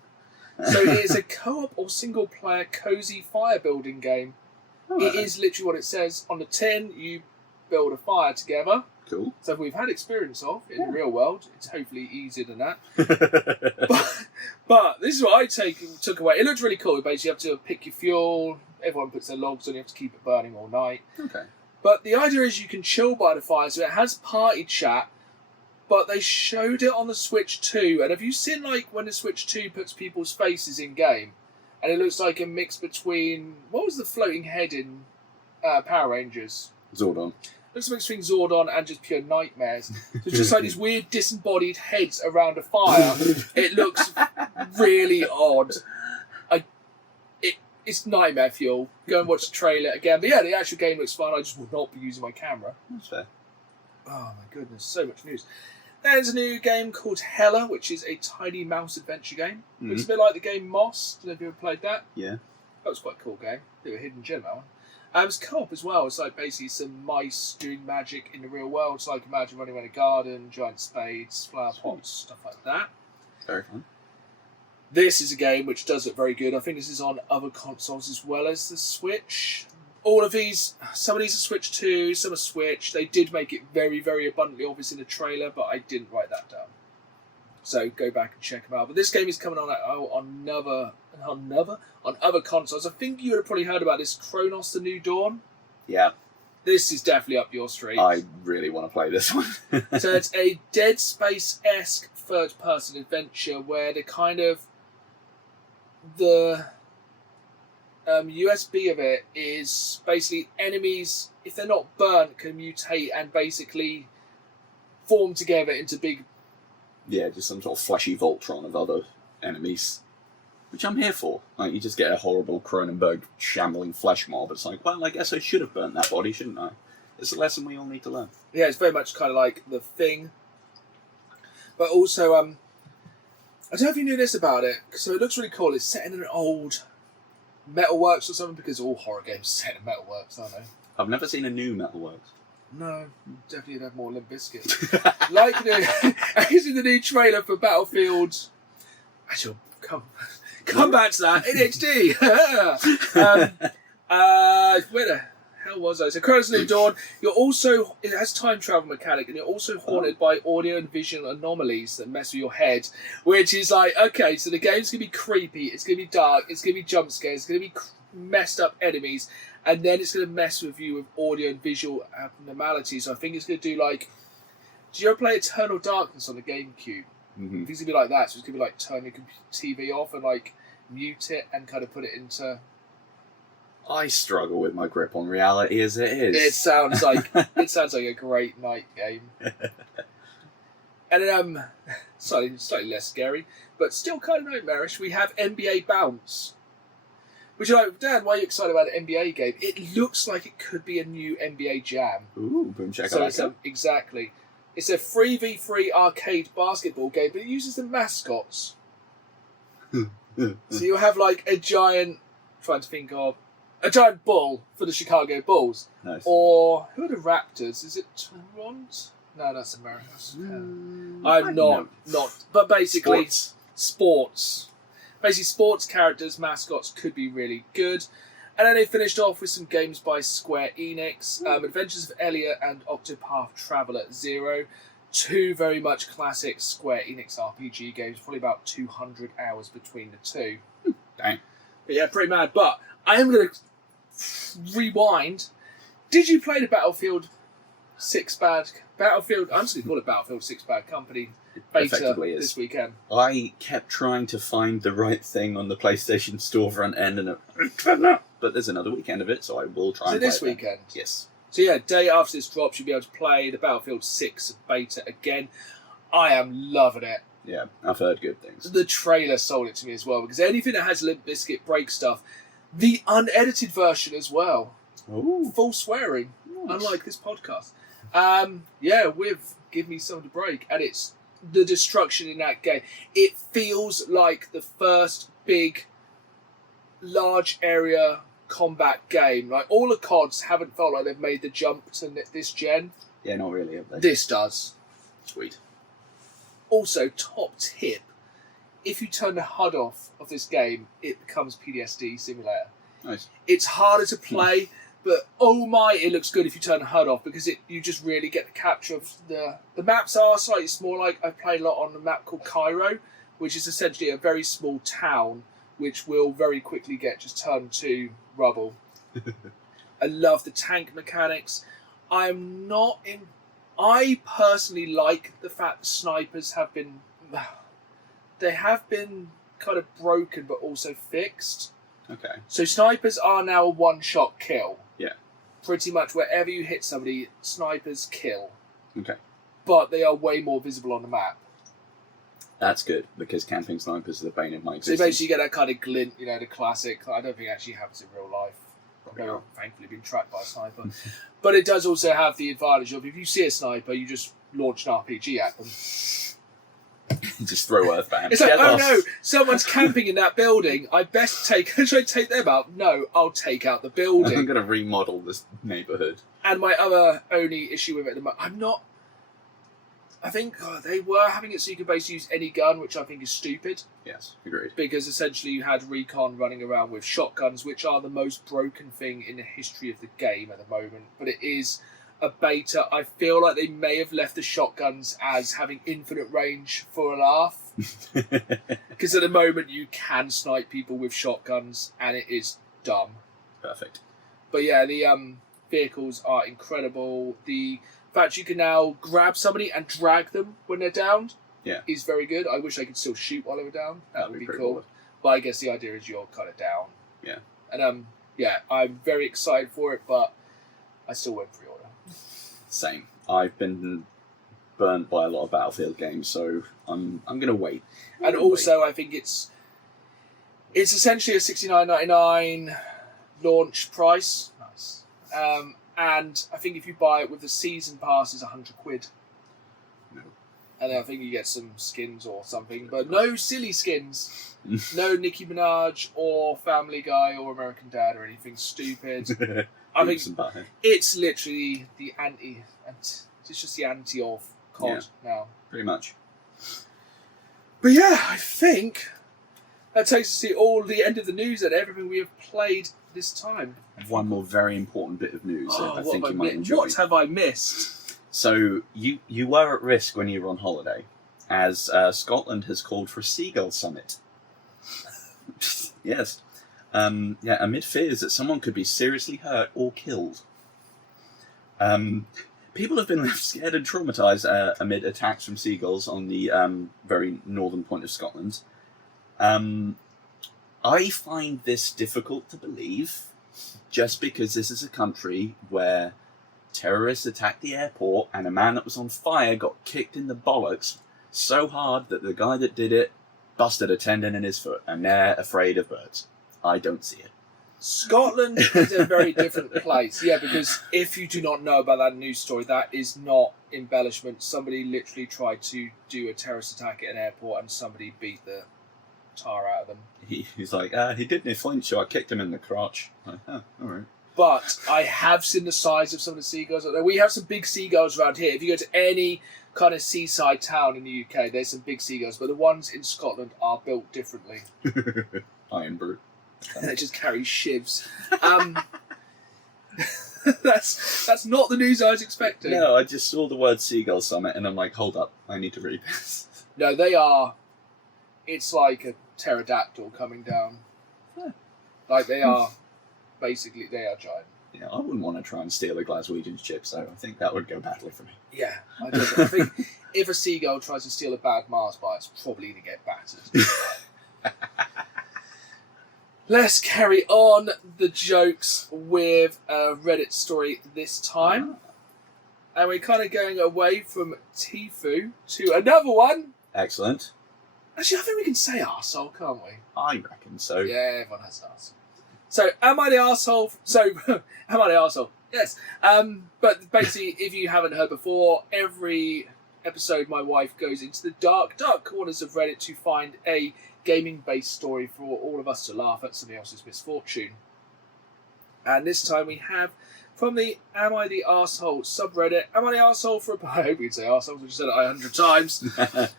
So it is a co-op or single-player cozy fire building game. It is literally what it says on the tin. You build a fire together. Cool. So we've had experience of in the real world. It's hopefully easier than that. But this is what I took away. It looks really cool. Basically, you have to pick your fuel. Everyone puts their logs on. You have to keep it burning all night. Okay. But the idea is you can chill by the fire. So it has party chat. But they showed it on the Switch 2. And have you seen like when the Switch 2 puts people's faces in game? And it looks like a mix between... What was the floating head in Power Rangers? Zordon. Looks like between Zordon and just pure nightmares. So it's just like these weird disembodied heads around a fire. It looks really odd. It's nightmare fuel. Go and watch the trailer again. But yeah, the actual game looks fun. I just will not be using my camera. That's fair. Oh my goodness, so much news. There's a new game called Hella, which is a tiny mouse adventure game. Looks a bit like the game Moss. Don't know if you ever played that. Yeah. That was quite a cool game. Bit of a hidden gem, that one. It's co-op as well. It's like basically some mice doing magic in the real world. It's like imagine running around a garden, giant spades, flower pots, stuff like that. Very fun. This is a game which does look very good. I think this is on other consoles as well as the Switch. All of these, some of these are Switch 2, some are Switch. They did make it very, very abundantly obvious in the trailer, but I didn't write that down. So go back and check them out. But this game is coming on other consoles. I think you would have probably heard about this, Chronos: The New Dawn. Yeah. This is definitely up your street. I really want to play this one. So it's a Dead Space-esque third-person adventure where the USB of it is basically enemies, if they're not burnt, can mutate and basically form together into big... Yeah, just some sort of fleshy Voltron of other enemies. Which I'm here for. Like, you just get a horrible Cronenberg shambling flesh mob. It's like, well, I guess I should have burnt that body, shouldn't I? It's a lesson we all need to learn. Yeah, it's very much kind of like The Thing. But also, I don't know if you knew this about it, so it looks really cool. It's set in an old Metalworks or something, because all horror games are set in Metalworks, aren't they? I've never seen a new Metalworks. No, definitely would have more Limp Bizkit. Like the new trailer for Battlefield. I shall come back to that in HD. Where the hell was I? So Chronos: New Dawn. It has time travel mechanic, and you're also haunted by audio and visual anomalies that mess with your head. Which is like, okay, so the game's gonna be creepy. It's gonna be dark. It's gonna be jump scares. It's gonna be messed up enemies. And then it's going to mess with you with audio and visual abnormalities. So I think it's going to do like... Do you ever play Eternal Darkness on the GameCube? Mm-hmm. I think it's going to be like that. So it's going to be like turn your TV off and like mute it and kind of put it into... I struggle with my grip on reality as it is. It sounds like a great night game. And then slightly less scary, but still kind of nightmarish. We have NBA Bounce. Which you're like, Dan, why are you excited about an NBA game? It looks like it could be a new NBA Jam. Ooh, boom shakalaka. So it's exactly. It's a 3v3 arcade basketball game, but it uses the mascots. So you'll have like a giant bull for the Chicago Bulls. Nice. Or who are the Raptors? Is it Toronto? No, that's America. I'm not. But basically, sports. Basically, sports characters, mascots could be really good. And then they finished off with some games by Square Enix. Adventures of Elliot and Octopath Traveler 0. two very much classic Square Enix RPG games, probably about 200 hours between the two. Dang. But yeah, pretty mad. But I am going to rewind. Did you play the Battlefield 6 Bad... Battlefield... I'm just going to call it Battlefield 6 Bad Company beta this weekend. I kept trying to find the right thing on the PlayStation Store front end, and but there's another weekend of it, so I will try. Is and it this play weekend? Yes. So yeah, day after this drops, you'll be able to play the Battlefield 6 beta again. I am loving it. Yeah, I've heard good things. The trailer sold it to me as well, because anything that has Limp Bizkit break stuff, the unedited version as well. Ooh. Full swearing, Nice. unlike this podcast. Give me something to break, and it's the destruction in that game. It feels like the first big, large area combat game. Like, all the CODs haven't felt like they've made the jump to this gen. Yeah, not really, have they? This does. Sweet. Also, top tip, if you turn the HUD off of this game, it becomes PTSD simulator. Nice. It's harder to play, but oh my, it looks good if you turn the HUD off, because you just really get the capture of the maps are slightly small. Like, I played a lot on a map called Cairo, which is essentially a very small town, which will very quickly get just turned to rubble. I love the tank mechanics. I personally like the fact that snipers have been kind of broken but also fixed. Okay. So snipers are now a one-shot kill. Yeah. Pretty much wherever you hit somebody, snipers kill. Okay. But they are way more visible on the map. That's good, because camping snipers are the bane of my So existence. you basically get that kind of glint, the classic. I don't think it actually happens in real life. I've never, thankfully, been tracked by a sniper. But it does also have the advantage of, if you see a sniper, you just launch an RPG at them. Just throw earthbound. It's like, Get oh lost. no, someone's camping in that building. I best should I take them out? No, I'll take out the I'm building. going to remodel this neighbourhood. And my only issue with it at the moment, I think they were having it so you could basically use any gun, which I think is stupid. Yes, agreed. Because essentially you had Recon running around with shotguns, which are the most broken thing in the history of the game at the moment. But it is a beta. I feel like they may have left the shotguns as having infinite range for a laugh. Because at the moment you can snipe people with shotguns, and it is dumb. Perfect. But yeah, the vehicles are incredible. The fact you can now grab somebody and drag them when they're downed is very good. I wish I could still shoot while they were down. That would be cool. But I guess the idea is you're kind of down. Yeah. And I'm very excited for it, but I still won't pre-order. Same. I've been burnt by a lot of Battlefield games, so I'm going to wait. And also, I think it's essentially a $69.99 launch price. Nice. And I think if you buy it with the season pass, it's £100. No. And then I think you get some skins or something, but no silly skins. No Nicki Minaj or Family Guy or American Dad or anything stupid. I think it's literally the anti. It's just the anti of COD now. Pretty much. But yeah, I think that takes us to all the end of the news and everything we have played this time. One more very important bit of news that I think you might enjoy. What have I missed? So you were at risk when you were on holiday, as Scotland has called for a seagull summit. Yes. Amid fears that someone could be seriously hurt or killed. People have been left scared and traumatised amid attacks from seagulls on the very northern point of Scotland. I find this difficult to believe, just because this is a country where terrorists attacked the airport and a man that was on fire got kicked in the bollocks so hard that the guy that did it busted a tendon in his foot, and they're afraid of birds. I don't see it. Scotland is a very different place. Yeah, because if you do not know about that news story, that is not embellishment. Somebody literally tried to do a terrorist attack at an airport and somebody beat the tar out of them. He's like, he didn't flinch, so I kicked him in the crotch. Like, oh, all right. But I have seen the size of some of the seagulls. We have some big seagulls around here. If you go to any kind of seaside town in the UK, there's some big seagulls, but the ones in Scotland are built differently. Iron brute. They just carry shivs. That's not the news I was expecting. No, I just saw the word Seagull Summit and I'm like, hold up, I need to read this. No, they are. It's like a pterodactyl coming down. Yeah. Like they are. Basically, they are giant. Yeah, I wouldn't want to try and steal a Glaswegian's chip, so I think that would go badly for me. Yeah, I think if a seagull tries to steal a bad Mars bar, it's probably going to get battered. Let's carry on the jokes with a Reddit story this time. And we're kind of going away from Tifu to another one. Excellent. Actually, I think we can say arsehole, can't we? I reckon so. Yeah, everyone has an arsehole. So, am I the arsehole? Am I the arsehole? Yes. But basically, if you haven't heard before, every episode my wife goes into the dark corners of Reddit to find a gaming-based story for all of us to laugh at somebody else's misfortune. And this time we have from the Am I the Arsehole subreddit. Am I the arsehole for I hope you'd say arsehole, which I said it 100 times.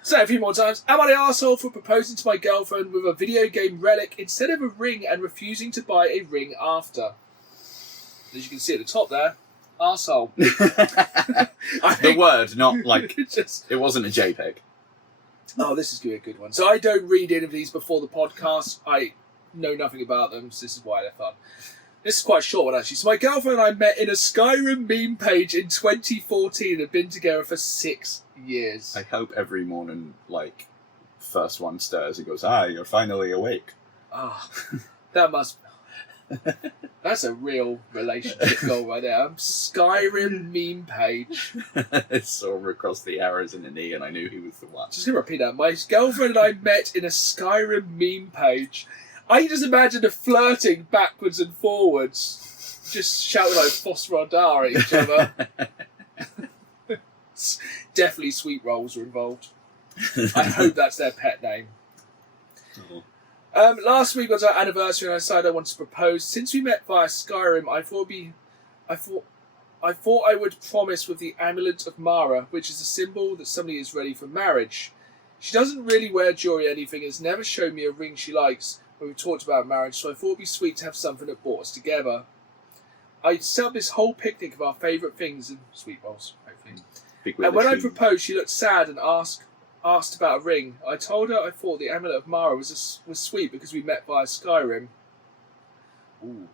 Say it a few more times. Am I the arsehole for proposing to my girlfriend with a video game relic instead of a ring and refusing to buy a ring after? As you can see at the top there, arsehole. The word, not like... It wasn't a JPEG. Oh, this is going to be a good one. So I don't read any of these before the podcast. I know nothing about them, so this is why they're fun. This is quite a short one, actually. So my girlfriend and I met in a Skyrim meme page in 2014 and have been together for 6 years. I hope every morning, like, first one stirs and goes, you're finally awake. Ah, that must... That's a real relationship goal right there. Skyrim meme page. I saw him across the arrows in the knee and I knew he was the one. Just going to repeat that. My girlfriend and I met in a Skyrim meme page. I just imagine the flirting backwards and forwards. Just shouting like Phosphor-Dar at each other. Definitely sweet rolls are involved. I hope that's their pet name. Oh. Last week was our anniversary and I decided I wanted to propose. Since we met via Skyrim, I thought I would promise with the Amulet of Mara, which is a symbol that somebody is ready for marriage. She doesn't really wear jewelry or anything and has never shown me a ring she likes when we talked about marriage, so I thought it would be sweet to have something that brought us together. I set up this whole picnic of our favourite things and sweet rolls, hopefully. And when I proposed, she looked sad and asked about a ring. I told her I thought the Amulet of Mara was sweet because we met via Skyrim. Ooh.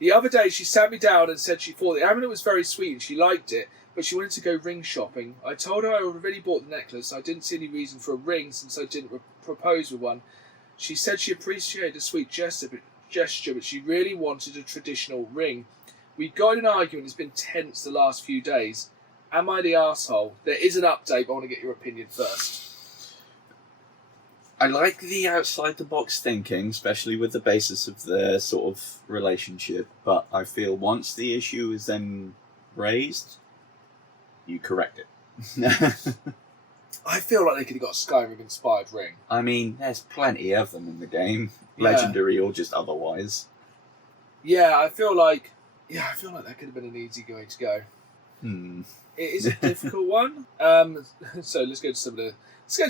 The other day she sat me down and said she thought the amulet was very sweet and she liked it, but she wanted to go ring shopping. I told her I already bought the necklace. I didn't see any reason for a ring since I didn't propose with one. She said she appreciated the sweet gesture, but she really wanted a traditional ring. We got in an argument. It's been tense the last few days. Am I the arsehole? There is an update, but I want to get your opinion first. I like the outside-the-box thinking, especially with the basis of their sort of relationship, but I feel once the issue is then raised, you correct it. I feel like they could have got a Skyrim-inspired ring. I mean, there's plenty of them in the game, Yeah. legendary or just otherwise. Yeah, I feel like that could have been an easy way to go. It is a difficult one. So let's go to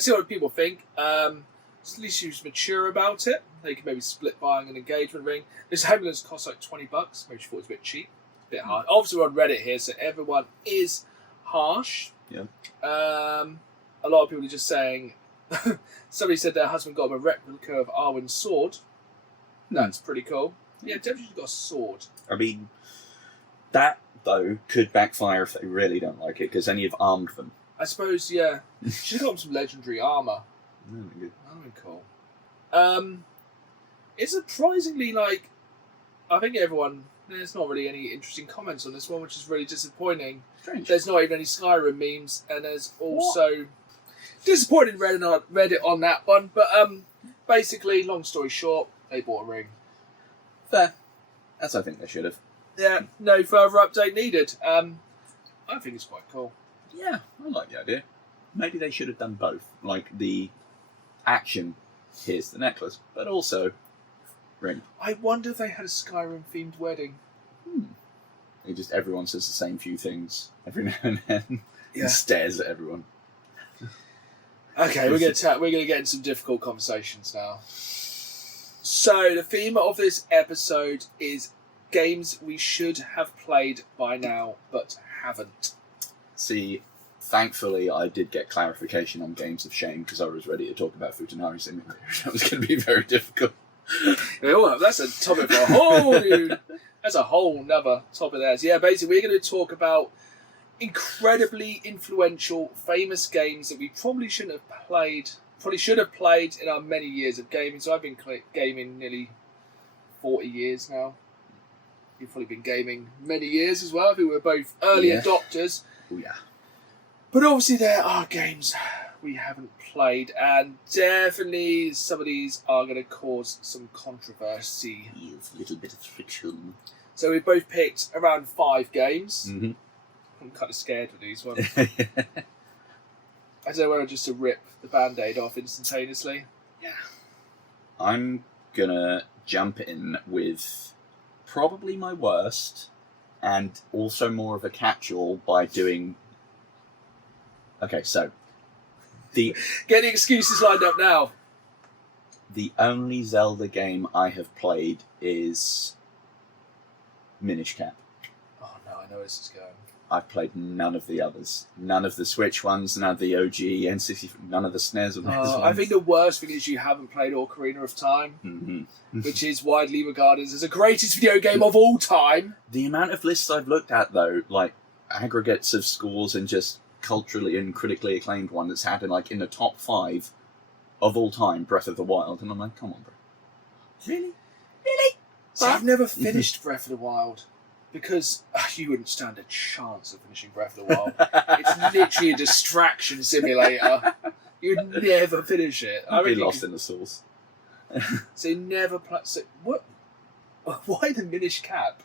see what people think. At least she was mature about it. They could maybe split buying an engagement ring. This ambulance costs like $20. Maybe she thought it was a bit cheap, a bit hard. Obviously, we're on Reddit here, so everyone is harsh. Yeah. A lot of people are just saying. Somebody said their husband got him a replica of Arwen's sword. That's pretty cool. Yeah, definitely got a sword. I mean, that though could backfire if they really don't like it, because then you've armed them. I suppose, yeah. She's got some legendary armour. That'd be good. That'd be cool. It's surprisingly I think there's not really any interesting comments on this one, which is really disappointing. Strange. There's not even any Skyrim memes, and there's also disappointing Reddit on that one. But basically, long story short, they bought a ring. Fair. As I think they should have. Yeah, no further update needed. I think it's quite cool. Yeah, I like the idea. Maybe they should have done both. Like the action, here's the necklace, but also ring. I wonder if they had a Skyrim-themed wedding. Everyone says the same few things every now and then. Yeah. And stares at everyone. Okay, we're gonna get into some difficult conversations now. So the theme of this episode is games we should have played by now but haven't. See, thankfully, I did get clarification on games of shame because I was ready to talk about Futanari Simulator. That was going to be very difficult. Oh, that's a topic for a whole new... That's a whole nother topic there. So yeah, basically, we're going to talk about incredibly influential, famous games that we probably should have played in our many years of gaming. So I've been gaming nearly 40 years now. You've probably been gaming many years as well. I think we're both early adopters. Oh, yeah. But obviously there are games we haven't played, and definitely some of these are going to cause some controversy. Yes, a little bit of friction. So we've both picked around 5 games. Mm-hmm. I'm kind of scared with these ones. I don't know whether just to rip the Band-Aid off instantaneously. Yeah. I'm going to jump in with probably my worst, and also more of a catch-all by doing... Okay, so... Get the excuses lined up now. The only Zelda game I have played is Minish Cap. Oh no, I know where this is going. I've played none of the others. None of the Switch ones, none of the OG N64, none of the SNES or NES ones. I think the worst thing is you haven't played Ocarina of Time, which is widely regarded as the greatest video game of all time. The amount of lists I've looked at, though, like aggregates of scores and just culturally and critically acclaimed one that's had in the top 5 of all time, Breath of the Wild, and I'm like, come on, bro. Really? So I've never finished Breath of the Wild. Because you wouldn't stand a chance of finishing Breath of the Wild. It's literally a distraction simulator. You'd never finish it. I'd be lost in the source. So you never play... So what? Why the Minish Cap?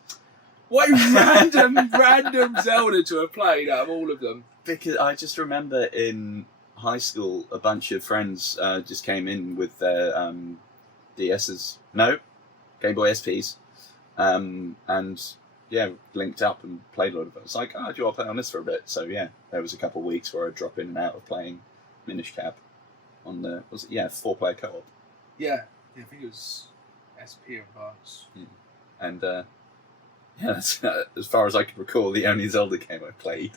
Why random Zelda to have played out of all of them? Because I just remember in high school, a bunch of friends just came in with their DSs. No, Game Boy SPs. And... yeah, linked up and played a lot of it. It's like, do you want to play on this for a bit? So yeah, there was a couple of weeks where I'd drop in and out of playing Minish Cap on the 4-player co-op. Yeah, I think it was SP Advance. And that's as far as I can recall, the only Zelda game I played.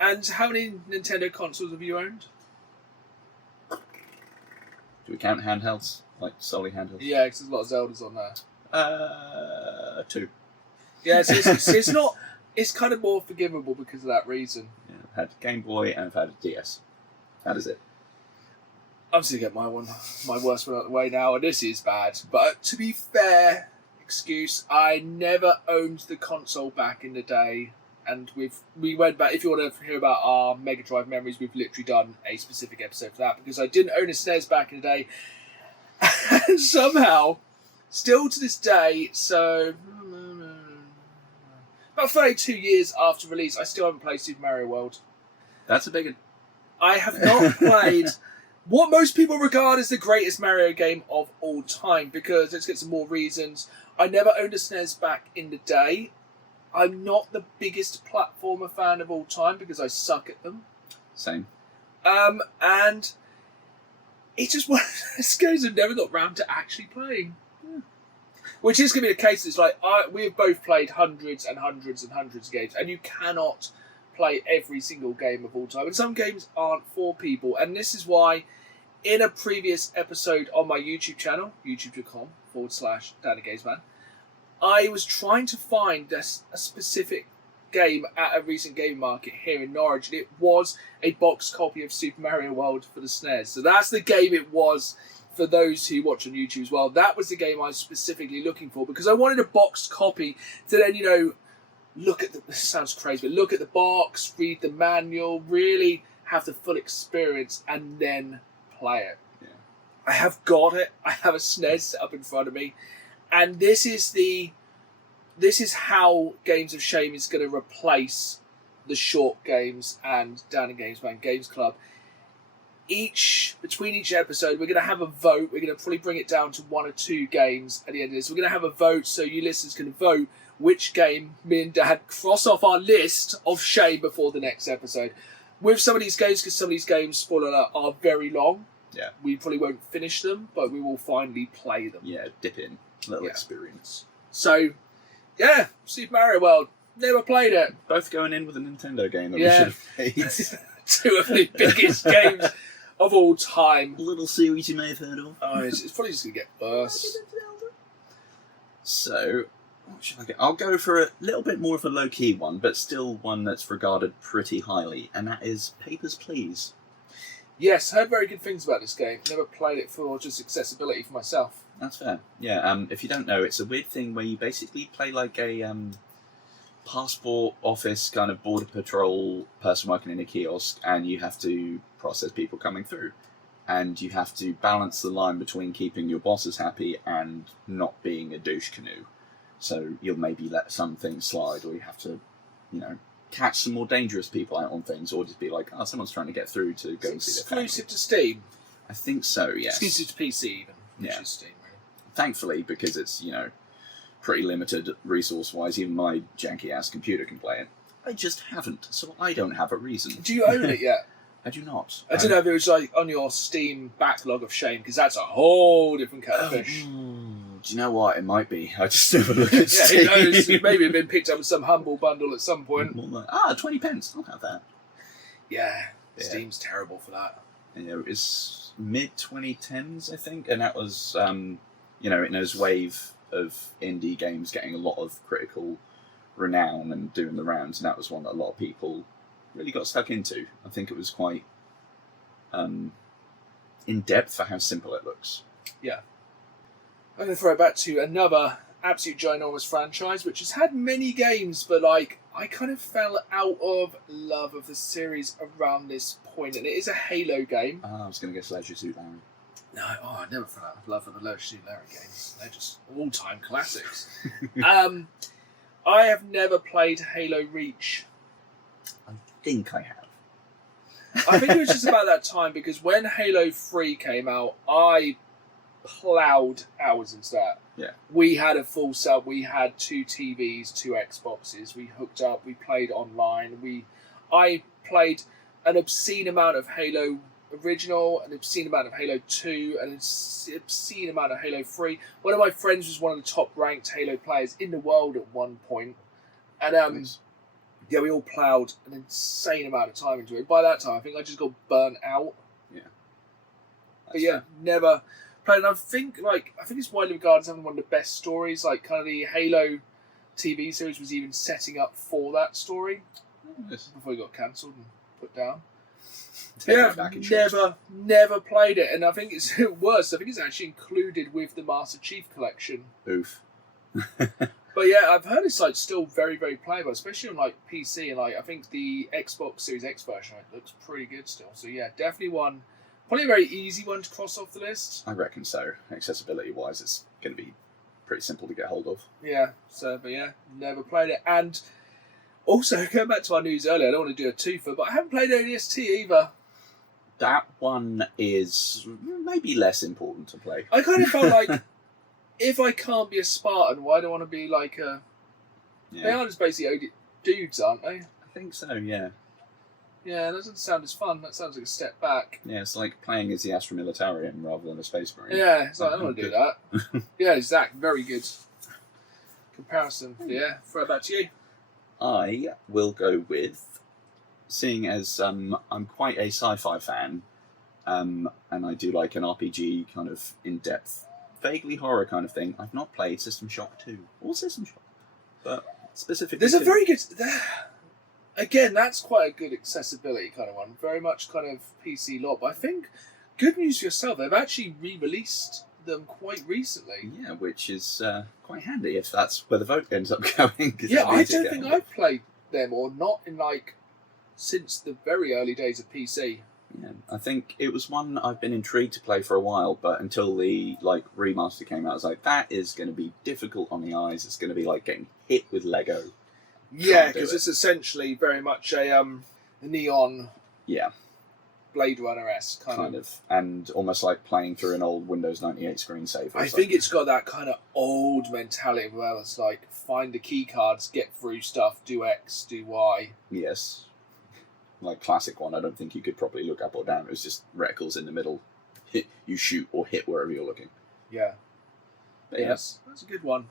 And how many Nintendo consoles have you owned? Do we count handhelds, like solely handhelds? Yeah, because there's a lot of Zeldas on there. 2. Yeah, so it's not. It's kind of more forgivable because of that reason. Yeah, I've had Game Boy and I've had a DS. That is it. I'm just gonna get my worst one out of the way now, and this is bad. But to be fair, excuse, I never owned the console back in the day, and we went back. If you want to hear about our Mega Drive memories, we've literally done a specific episode for that because I didn't own a SNES back in the day, and somehow, still to this day, so. About 32 years after release, I still haven't played Super Mario World. That's a big one. I have not played what most people regard as the greatest Mario game of all time, because let's get some more reasons. I never owned a SNES back in the day. I'm not the biggest platformer fan of all time because I suck at them. Same. And it's just one of those games I've never got round to actually playing. Which is going to be the case. It's like we've both played hundreds and hundreds and hundreds of games, and you cannot play every single game of all time. And some games aren't for people, and this is why, in a previous episode on my YouTube channel, youtube.com/DannyGamesman, I was trying to find a specific game at a recent game market here in Norwich, and it was a box copy of Super Mario World for the SNES. So that's the game it was. For those who watch on YouTube as well, that was the game I was specifically looking for because I wanted a boxed copy to then, look at this sounds crazy, but look at the box, read the manual, really have the full experience and then play it. Yeah. I have got it. I have a SNES set up in front of me, and this is how Games of Shame is going to replace the short games and Down Games Man Games Club. Between each episode, we're going to have a vote. We're going to probably bring it down to 1 or 2 games at the end of this. We're going to have a vote, so you listeners can vote which game me and Dad cross off our list of shame before the next episode. With some of these games, because some of these games, spoiler alert, are very long. Yeah. We probably won't finish them, but we will finally play them. Yeah, dip in. Little experience. So, Yeah, Super Mario World. Never played it. Both going in with a Nintendo game that Yeah. we should have played. Two of the biggest games of all time. A little series you may have heard of. Oh, it's probably just going to get worse. So, what should I get? I'll go for a little bit more of a low-key one, but still one that's regarded pretty highly, and that is Papers, Please. Yes, heard very good things about this game. Never played it for just accessibility for myself. That's fair. Yeah, if you don't know, it's a weird thing where you basically play like a passport office kind of border patrol person working in a kiosk, and you have to process people coming through. And you have to balance the line between keeping your bosses happy and not being a douche canoe. So you'll maybe let some things slide, or you have to, catch some more dangerous people out on things, or just be like, oh, someone's trying to get through to go and see their family. Exclusive to Steam. I think so, yes. Exclusive to PC even. Which Yeah. is Steam, really. Thankfully, because it's, pretty limited resource-wise, even my janky-ass computer can play it. I just haven't, so I don't have a reason. Do you own it yet? I do not. I don't know if it was like on your Steam backlog of shame, because that's a whole different kind of fish. Do you know what? It might be. I just never look at Yeah, Steam. who knows? Maybe it's been picked up with some humble bundle at some point. More like, 20 pence. I'll have that. Yeah, Yeah. Steam's terrible for that. It's mid-2010s, I think, and that was, in those wave of indie games getting a lot of critical renown and doing the rounds, and that was one that a lot of people really got stuck into. I think it was quite in-depth for how simple it looks. Yeah. I'm going to throw it back to another absolute ginormous franchise, which has had many games, but I kind of fell out of love of the series around this point, and it is a Halo game. I was going to guess Leisure Suit Larry. No, I never fell out of love with the Leisure Suit Larry games. They're just all-time classics. I have never played Halo Reach. I think I have. I think it was just about that time, because when Halo 3 came out, I ploughed hours into that. Yeah. We had a full sub, we had 2 TVs, 2 Xboxes, we hooked up, we played online, I played an obscene amount of Halo Original, an obscene amount of Halo 2, an obscene amount of Halo 3. One of my friends was one of the top ranked Halo players in the world at one point. And Nice. yeah, we all ploughed an insane amount of time into it. By that time, I think I just got burnt out. But yeah, never played. And I think it's widely regarded as having one of the best stories. Like, kind of the Halo TV series was even setting up for that story Nice. before it got cancelled and put down. Take Yeah, that back in short. never played it, and I think it's worse. I think it's actually included with the Master Chief Collection. Oof. But yeah, I've heard it's still very, very playable, especially on PC, and I think the Xbox Series X version looks pretty good still. So yeah, definitely one, probably a very easy one to cross off the list. I reckon so. Accessibility-wise, it's going to be pretty simple to get hold of. Yeah. So, but yeah, never played it, and also going back to our news earlier, I don't want to do a twofer, but I haven't played ODST either. That one is maybe less important to play. I kind of felt like, if I can't be a Spartan, why do I want to be like a... Yeah, They are just basically dudes, aren't they? I think so, yeah. Yeah, that doesn't sound as fun. That sounds like a step back. Yeah, it's like playing as the Astra Militarian rather than a Space Marine. Yeah, it's like, I don't want to do that. Yeah, Zach, very good comparison. Yeah, throw it back to you. I will go with, seeing as I'm quite a sci-fi fan, and I do like an RPG kind of in-depth, vaguely horror kind of thing, I've not played System Shock 2 or System Shock, but specifically There's a 2. very good... Again, that's quite a good accessibility kind of one. Very much kind of PC lot. But I think, good news for yourself, they've actually re-released them quite recently. Yeah, which is quite handy if that's where the vote ends up going. 'cause Yeah, that I means you don't get think on I've played them, or not in since the very early days of PC. Yeah, I think it was one I've been intrigued to play for a while, but until the remaster came out, I was like, that is going to be difficult on the eyes. It's going to be like getting hit with Lego. Yeah, Can't do because it. it's essentially very much a neon Yeah, Blade Runner-esque kind of. and almost like playing through an old Windows 98 screensaver. I think it's got that kind of old mentality as well. It's like, find the key cards, get through stuff, do X, do Y. Yes. Like classic one, I don't think you could properly look up or down. It was just reticles in the middle. You shoot or hit wherever you're looking. Yeah. But Yes, that's a good one.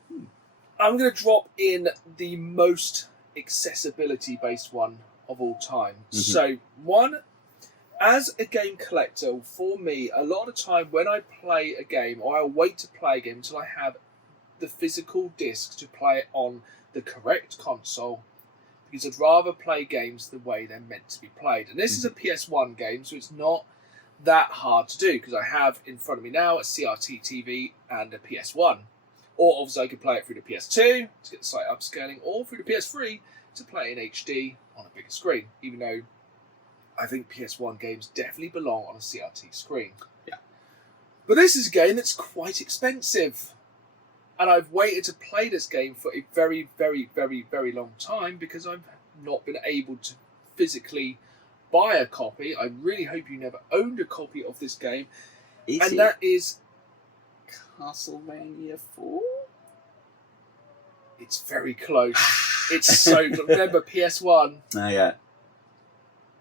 I'm going to drop in the most accessibility-based one of all time. So, one, as a game collector, for me, a lot of the time when I play a game, or I'll wait to play a game until I have the physical disc to play it on the correct console, because I'd rather play games the way they're meant to be played. And this is a PS1 game, so it's not that hard to do, because I have in front of me now a CRT TV and a PS1. Or obviously I could play it through the PS2 to get the slight upscaling, or through the PS3 to play in HD on a bigger screen, even though I think PS1 games definitely belong on a CRT screen. Yeah. But this is a game that's quite expensive. And I've waited to play this game for a very, very, very, very long time because I've not been able to physically buy a copy. I really hope you never owned a copy of this game. And that is Castlevania 4? It's very close. It's so... Remember, PS1. Oh, yeah.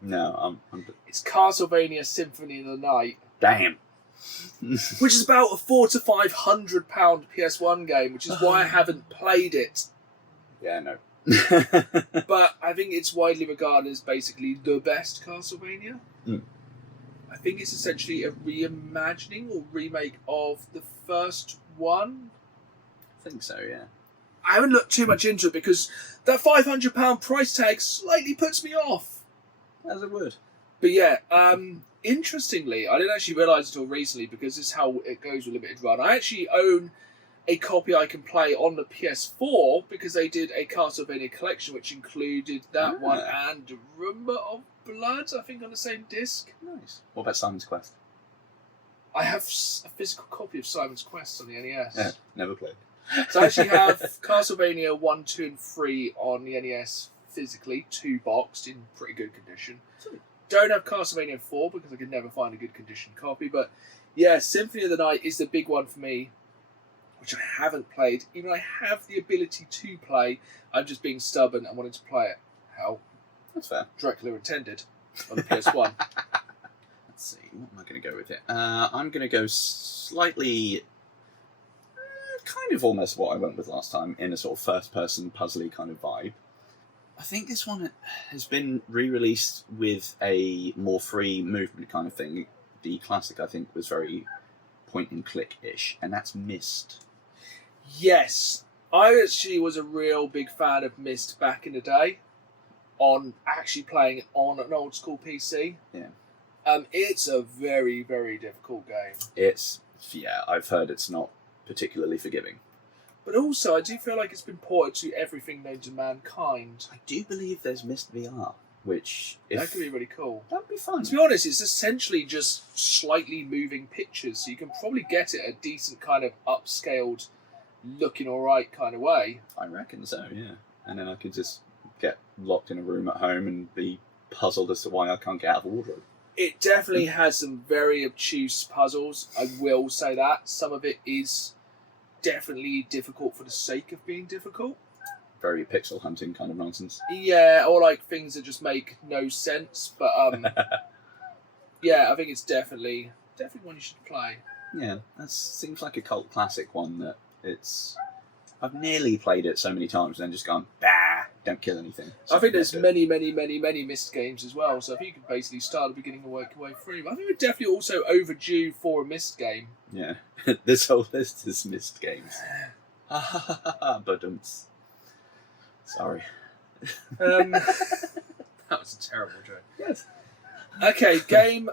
No, I'm... It's Castlevania Symphony of the Night. Damn. Which is about a £400 to £500 PS1 game, which is why I haven't played it. Yeah, no. But I think it's widely regarded as basically the best Castlevania. I think it's essentially a reimagining or remake of the first one. I think so, yeah. I haven't looked too much into it because that £500 price tag slightly puts me off. As it would. But yeah, interestingly, I didn't actually realise until recently, because this is how it goes with Limited Run. I actually own a copy I can play on the PS4 because they did a Castlevania collection which included that one and Rumba of Blood, I think, on the same disc. Nice. What about Simon's Quest? I have a physical copy of Simon's Quest on the NES. Yeah, never played. So I actually have Castlevania 1, 2 and 3 on the NES physically, 2 boxed in pretty good condition. Don't have Castlevania 4 because I could never find a good condition copy. But yeah, Symphony of the Night is the big one for me, which I haven't played. Even though I have the ability to play, I'm just being stubborn and wanting to play it. How? That's fair. Dracula intended on the PS1. Let's see, what am I going to go with it? I'm going to go slightly... kind of almost what I went with last time, in a sort of first-person puzzly kind of vibe. I think this one has been re-released with a more free movement kind of thing. The classic, I think, was very point-and-click-ish, and that's Myst. Yes, I actually was a real big fan of Myst back in the day, on actually playing it on an old-school PC. Yeah. It's a very, very difficult game. I've heard it's not particularly forgiving. But also, I do feel like it's been ported to everything known to mankind. I do believe there's Myst VR, which... That could be really cool. That'd be fun. To be honest, it's essentially just slightly moving pictures, so you can probably get it a decent kind of upscaled, looking alright kind of way. I reckon so, yeah. And then I could just get locked in a room at home and be puzzled as to why I can't get out of a wardrobe. It definitely has some very obtuse puzzles, I will say that. Some of it is definitely difficult for the sake of being difficult. Very pixel hunting kind of nonsense. Yeah, or like things that just make no sense. But yeah, I think it's definitely one you should play. Yeah, that seems like a cult classic one that I've nearly played it so many times and then just gone, bah, don't kill anything. I think there's many Myst games as well, so if you could basically start at the beginning and work your way through. I think we're definitely also overdue for a Myst game. Yeah, this whole list is Myst games. But sorry. That was a terrible joke. Yes. Okay, game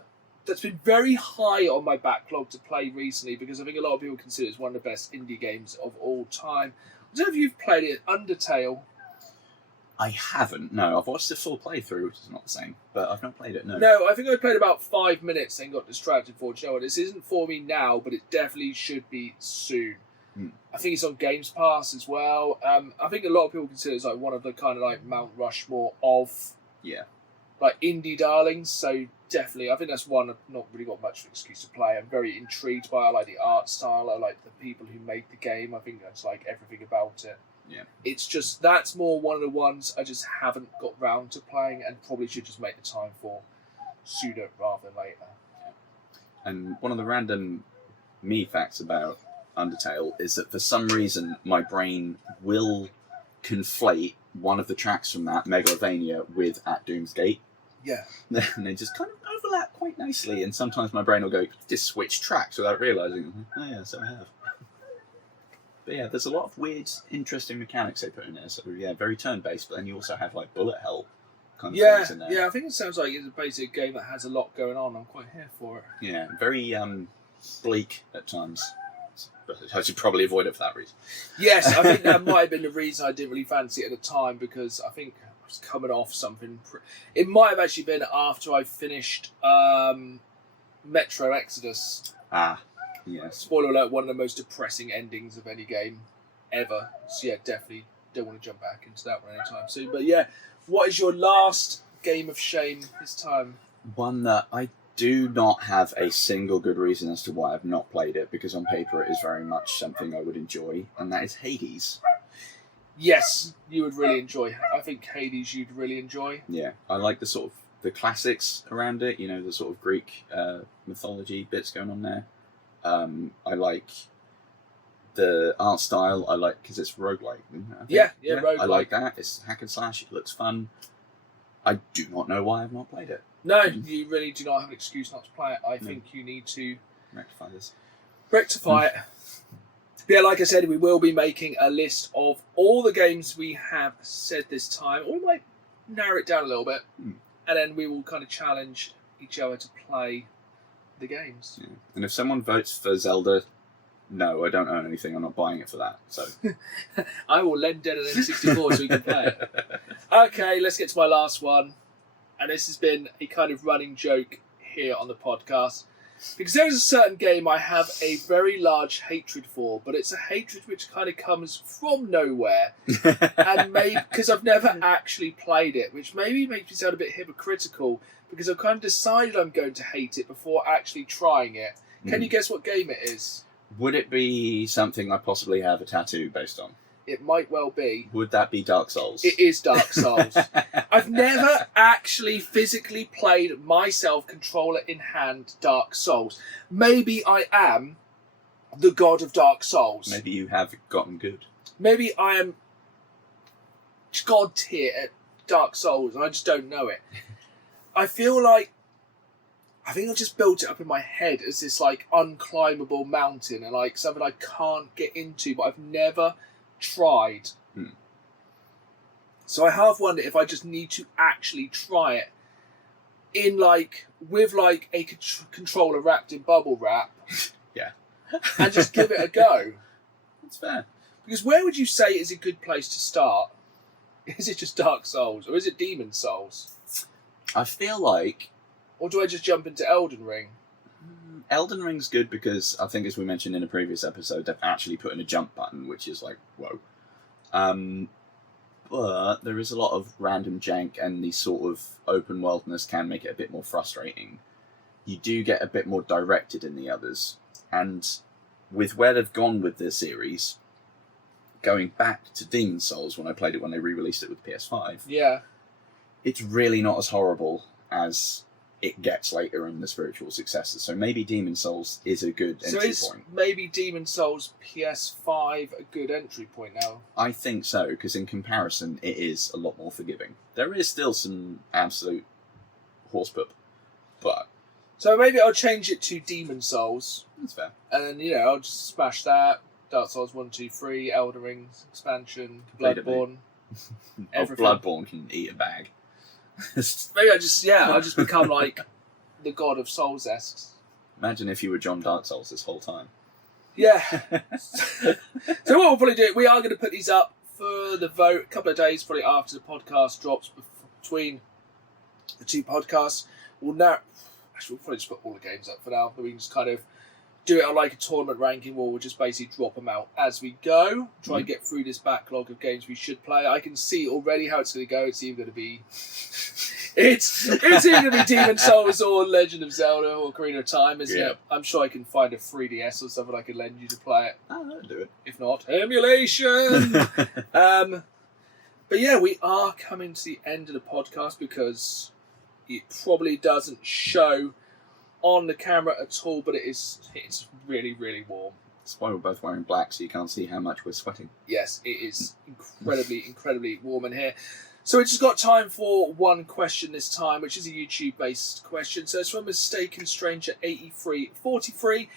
that's been very high on my backlog to play recently because I think a lot of people consider it one of the best indie games of all time. I don't know if you've played it, Undertale. I haven't, no. I've watched the full playthrough, which is not the same, but I've not played it, no. No, I think I played about 5 minutes and got distracted for it. You know what, this isn't for me now, but it definitely should be soon. I think it's on Games Pass as well. I think a lot of people consider it like one of the kind of like Mount Rushmore of like indie darlings, so definitely I think that's one I've not really got much of an excuse to play. I'm very intrigued by it. I like the art style, I like the people who make the game. I think that's like everything about it. Yeah. It's just, that's more one of the ones I just haven't got round to playing and probably should just make the time for sooner rather than later. And one of the random me facts about Undertale is that for some reason my brain will conflate one of the tracks from that, Megalovania, with At Doom's Gate. Yeah. And they just kind of overlap quite nicely, and sometimes my brain will go, just switch tracks without realising. Oh yeah, so I have. But yeah, there's a lot of weird, interesting mechanics they put in there. So yeah, very turn-based, but then you also have like bullet hell kind of things in there. Yeah, I think it sounds like it's a basic game that has a lot going on. I'm quite here for it. Yeah, very bleak at times. But I should probably avoid it for that reason. Yes, I think that might have been the reason I didn't really fancy it at the time, because I think I was coming off something. It might have actually been after I finished Metro Exodus. Ah, yes. Spoiler alert, one of the most depressing endings of any game ever. So yeah, definitely don't want to jump back into that one anytime soon. But yeah, what is your last game of shame this time? One that I do not have a single good reason as to why I've not played it, because on paper it is very much something I would enjoy, and that is Hades. Yes, you would really enjoy. I think Hades you'd really enjoy. Yeah, I like the sort of the classics around it, you know, the sort of Greek mythology bits going on there. I like the art style, I like, because it's roguelike. Yeah, roguelike. I like that. It's hack and slash, it looks fun. I do not know why I've not played it. No, you really do not have an excuse not to play it. I think you need to rectify it. Yeah, like I said, we will be making a list of all the games we have said this time, or we might narrow it down a little bit, and then we will kind of challenge each other to play the games. Yeah. And if someone votes for Zelda, no, I don't own anything. I'm not buying it for that. So I will lend Dead on N64 so we can play it. Okay, let's get to my last one. And this has been a kind of running joke here on the podcast. Because there is a certain game I have a very large hatred for, but it's a hatred which kind of comes from nowhere. And maybe because I've never actually played it, which maybe makes me sound a bit hypocritical, because I've kind of decided I'm going to hate it before actually trying it. Can you guess what game it is? Would it be something I possibly have a tattoo based on? It might well be. Would that be Dark Souls? It is Dark Souls. I've never actually physically played myself, controller in hand, Dark Souls. Maybe I am the god of Dark Souls. Maybe you have gotten good. Maybe I am god tier at Dark Souls and I just don't know it. I think I've just built it up in my head as this like unclimbable mountain and like something I can't get into, but I've never tried. So I half wonder if I just need to actually try it in like with like a controller wrapped in bubble wrap. Yeah. And just give it a go. That's fair. Because where would you say is a good place to start? Is it just Dark Souls or is it Demon Souls? I feel like... Or do I just jump into Elden Ring? Elden Ring's good because I think, as we mentioned in a previous episode, they've actually put in a jump button, which is like, whoa. But there is a lot of random jank, and the sort of open worldness can make it a bit more frustrating. You do get a bit more directed in the others, and with where they've gone with this series, going back to Demon Souls when I played it when they re-released it with PS5, yeah, it's really not as horrible as it gets later in the spiritual successors. So maybe Demon Souls is a good entry point. So is maybe Demon Souls PS5 a good entry point now? I think so, because in comparison, it is a lot more forgiving. There is still some absolute horsepoop, but... So maybe I'll change it to Demon Souls. That's fair. And then, I'll just smash that. Dark Souls 1, 2, 3, Elden Ring expansion, Bloodborne. Bloodborne can eat a bag. Maybe I'll just become like the god of Souls-esque. Imagine if you were John Dark Souls this whole time. Yeah. So what we'll probably do, we are going to put these up for the vote a couple of days, probably after the podcast drops, between the two podcasts. We'll probably just put all the games up for now, but we can just kind of do it on like a tournament ranking where we'll just basically drop them out as we go. Try and get through this backlog of games we should play. I can see already how it's going to go. It's either going to be... It's either going to be Demon Souls or Legend of Zelda or Ocarina of Time, isn't it? I'm sure I can find a 3DS or something I can lend you to play it. I'll do it. If not, emulation! But yeah, we are coming to the end of the podcast because it probably doesn't show on the camera at all, but it's really, really warm. That's why we're both wearing black, so you can't see how much we're sweating. Yes, it is incredibly warm in here. So we just got time for one question this time, which is a YouTube-based question. So it's from Mistaken Stranger 8343.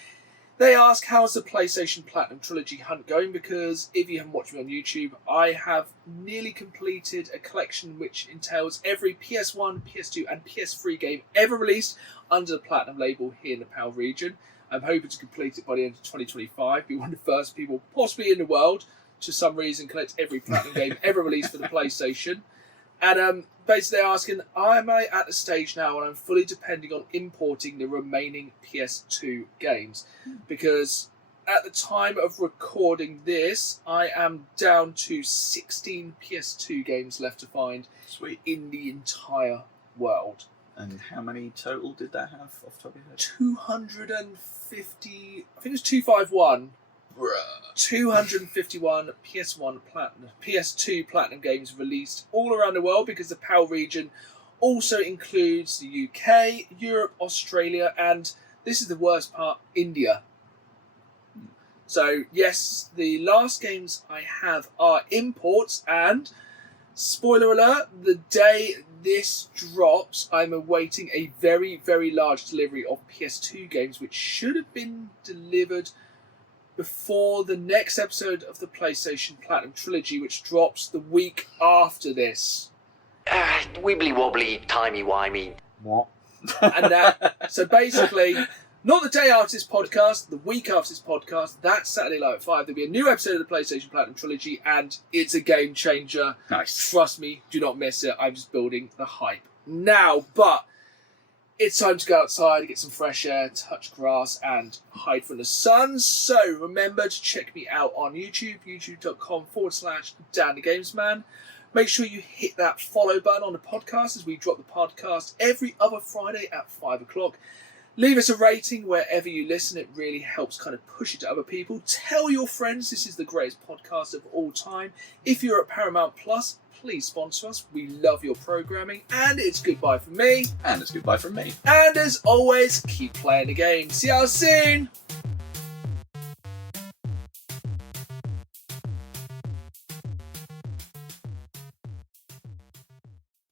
They ask, how's the PlayStation Platinum Trilogy hunt going? Because if you haven't watched me on YouTube, I have nearly completed a collection which entails every PS1, PS2 and PS3 game ever released under the Platinum label here in the PAL region. I'm hoping to complete it by the end of 2025, be one of the first people possibly in the world to some reason collect every Platinum game ever released for the PlayStation. And basically they're asking, am I at the stage now when I'm fully depending on importing the remaining PS2 games? Because at the time of recording this, I am down to 16 PS2 games left to find. Sweet. In the entire world. And how many total did that have off the top of your head? 250, I think it was 251. 251 PS1 Platinum, PS2 Platinum games released all around the world, because the PAL region also includes the UK, Europe, Australia, and this is the worst part, India. So yes, the last games I have are imports, and spoiler alert, the day this drops, I'm awaiting a very large delivery of PS2 games, which should have been delivered before the next episode of the PlayStation Platinum Trilogy, which drops the week after this. Wibbly wobbly, timey wimey. What? And so basically, not the day after this podcast, the week after this podcast, that's Saturday night at 5, there'll be a new episode of the PlayStation Platinum Trilogy, and it's a game changer. Nice. Trust me, do not miss it. I'm just building the hype now, but it's time to go outside, get some fresh air, touch grass, and hide from the sun. So remember to check me out on YouTube, youtube.com/DanTheGamesMan. Make sure you hit that follow button on the podcast, as we drop the podcast every other Friday at 5 o'clock. Leave us a rating wherever you listen. It really helps kind of push it to other people. Tell your friends this is the greatest podcast of all time. If you're at Paramount Plus, please sponsor us. We love your programming. And it's goodbye from me. And it's goodbye from me. And as always, keep playing the game. See you all soon.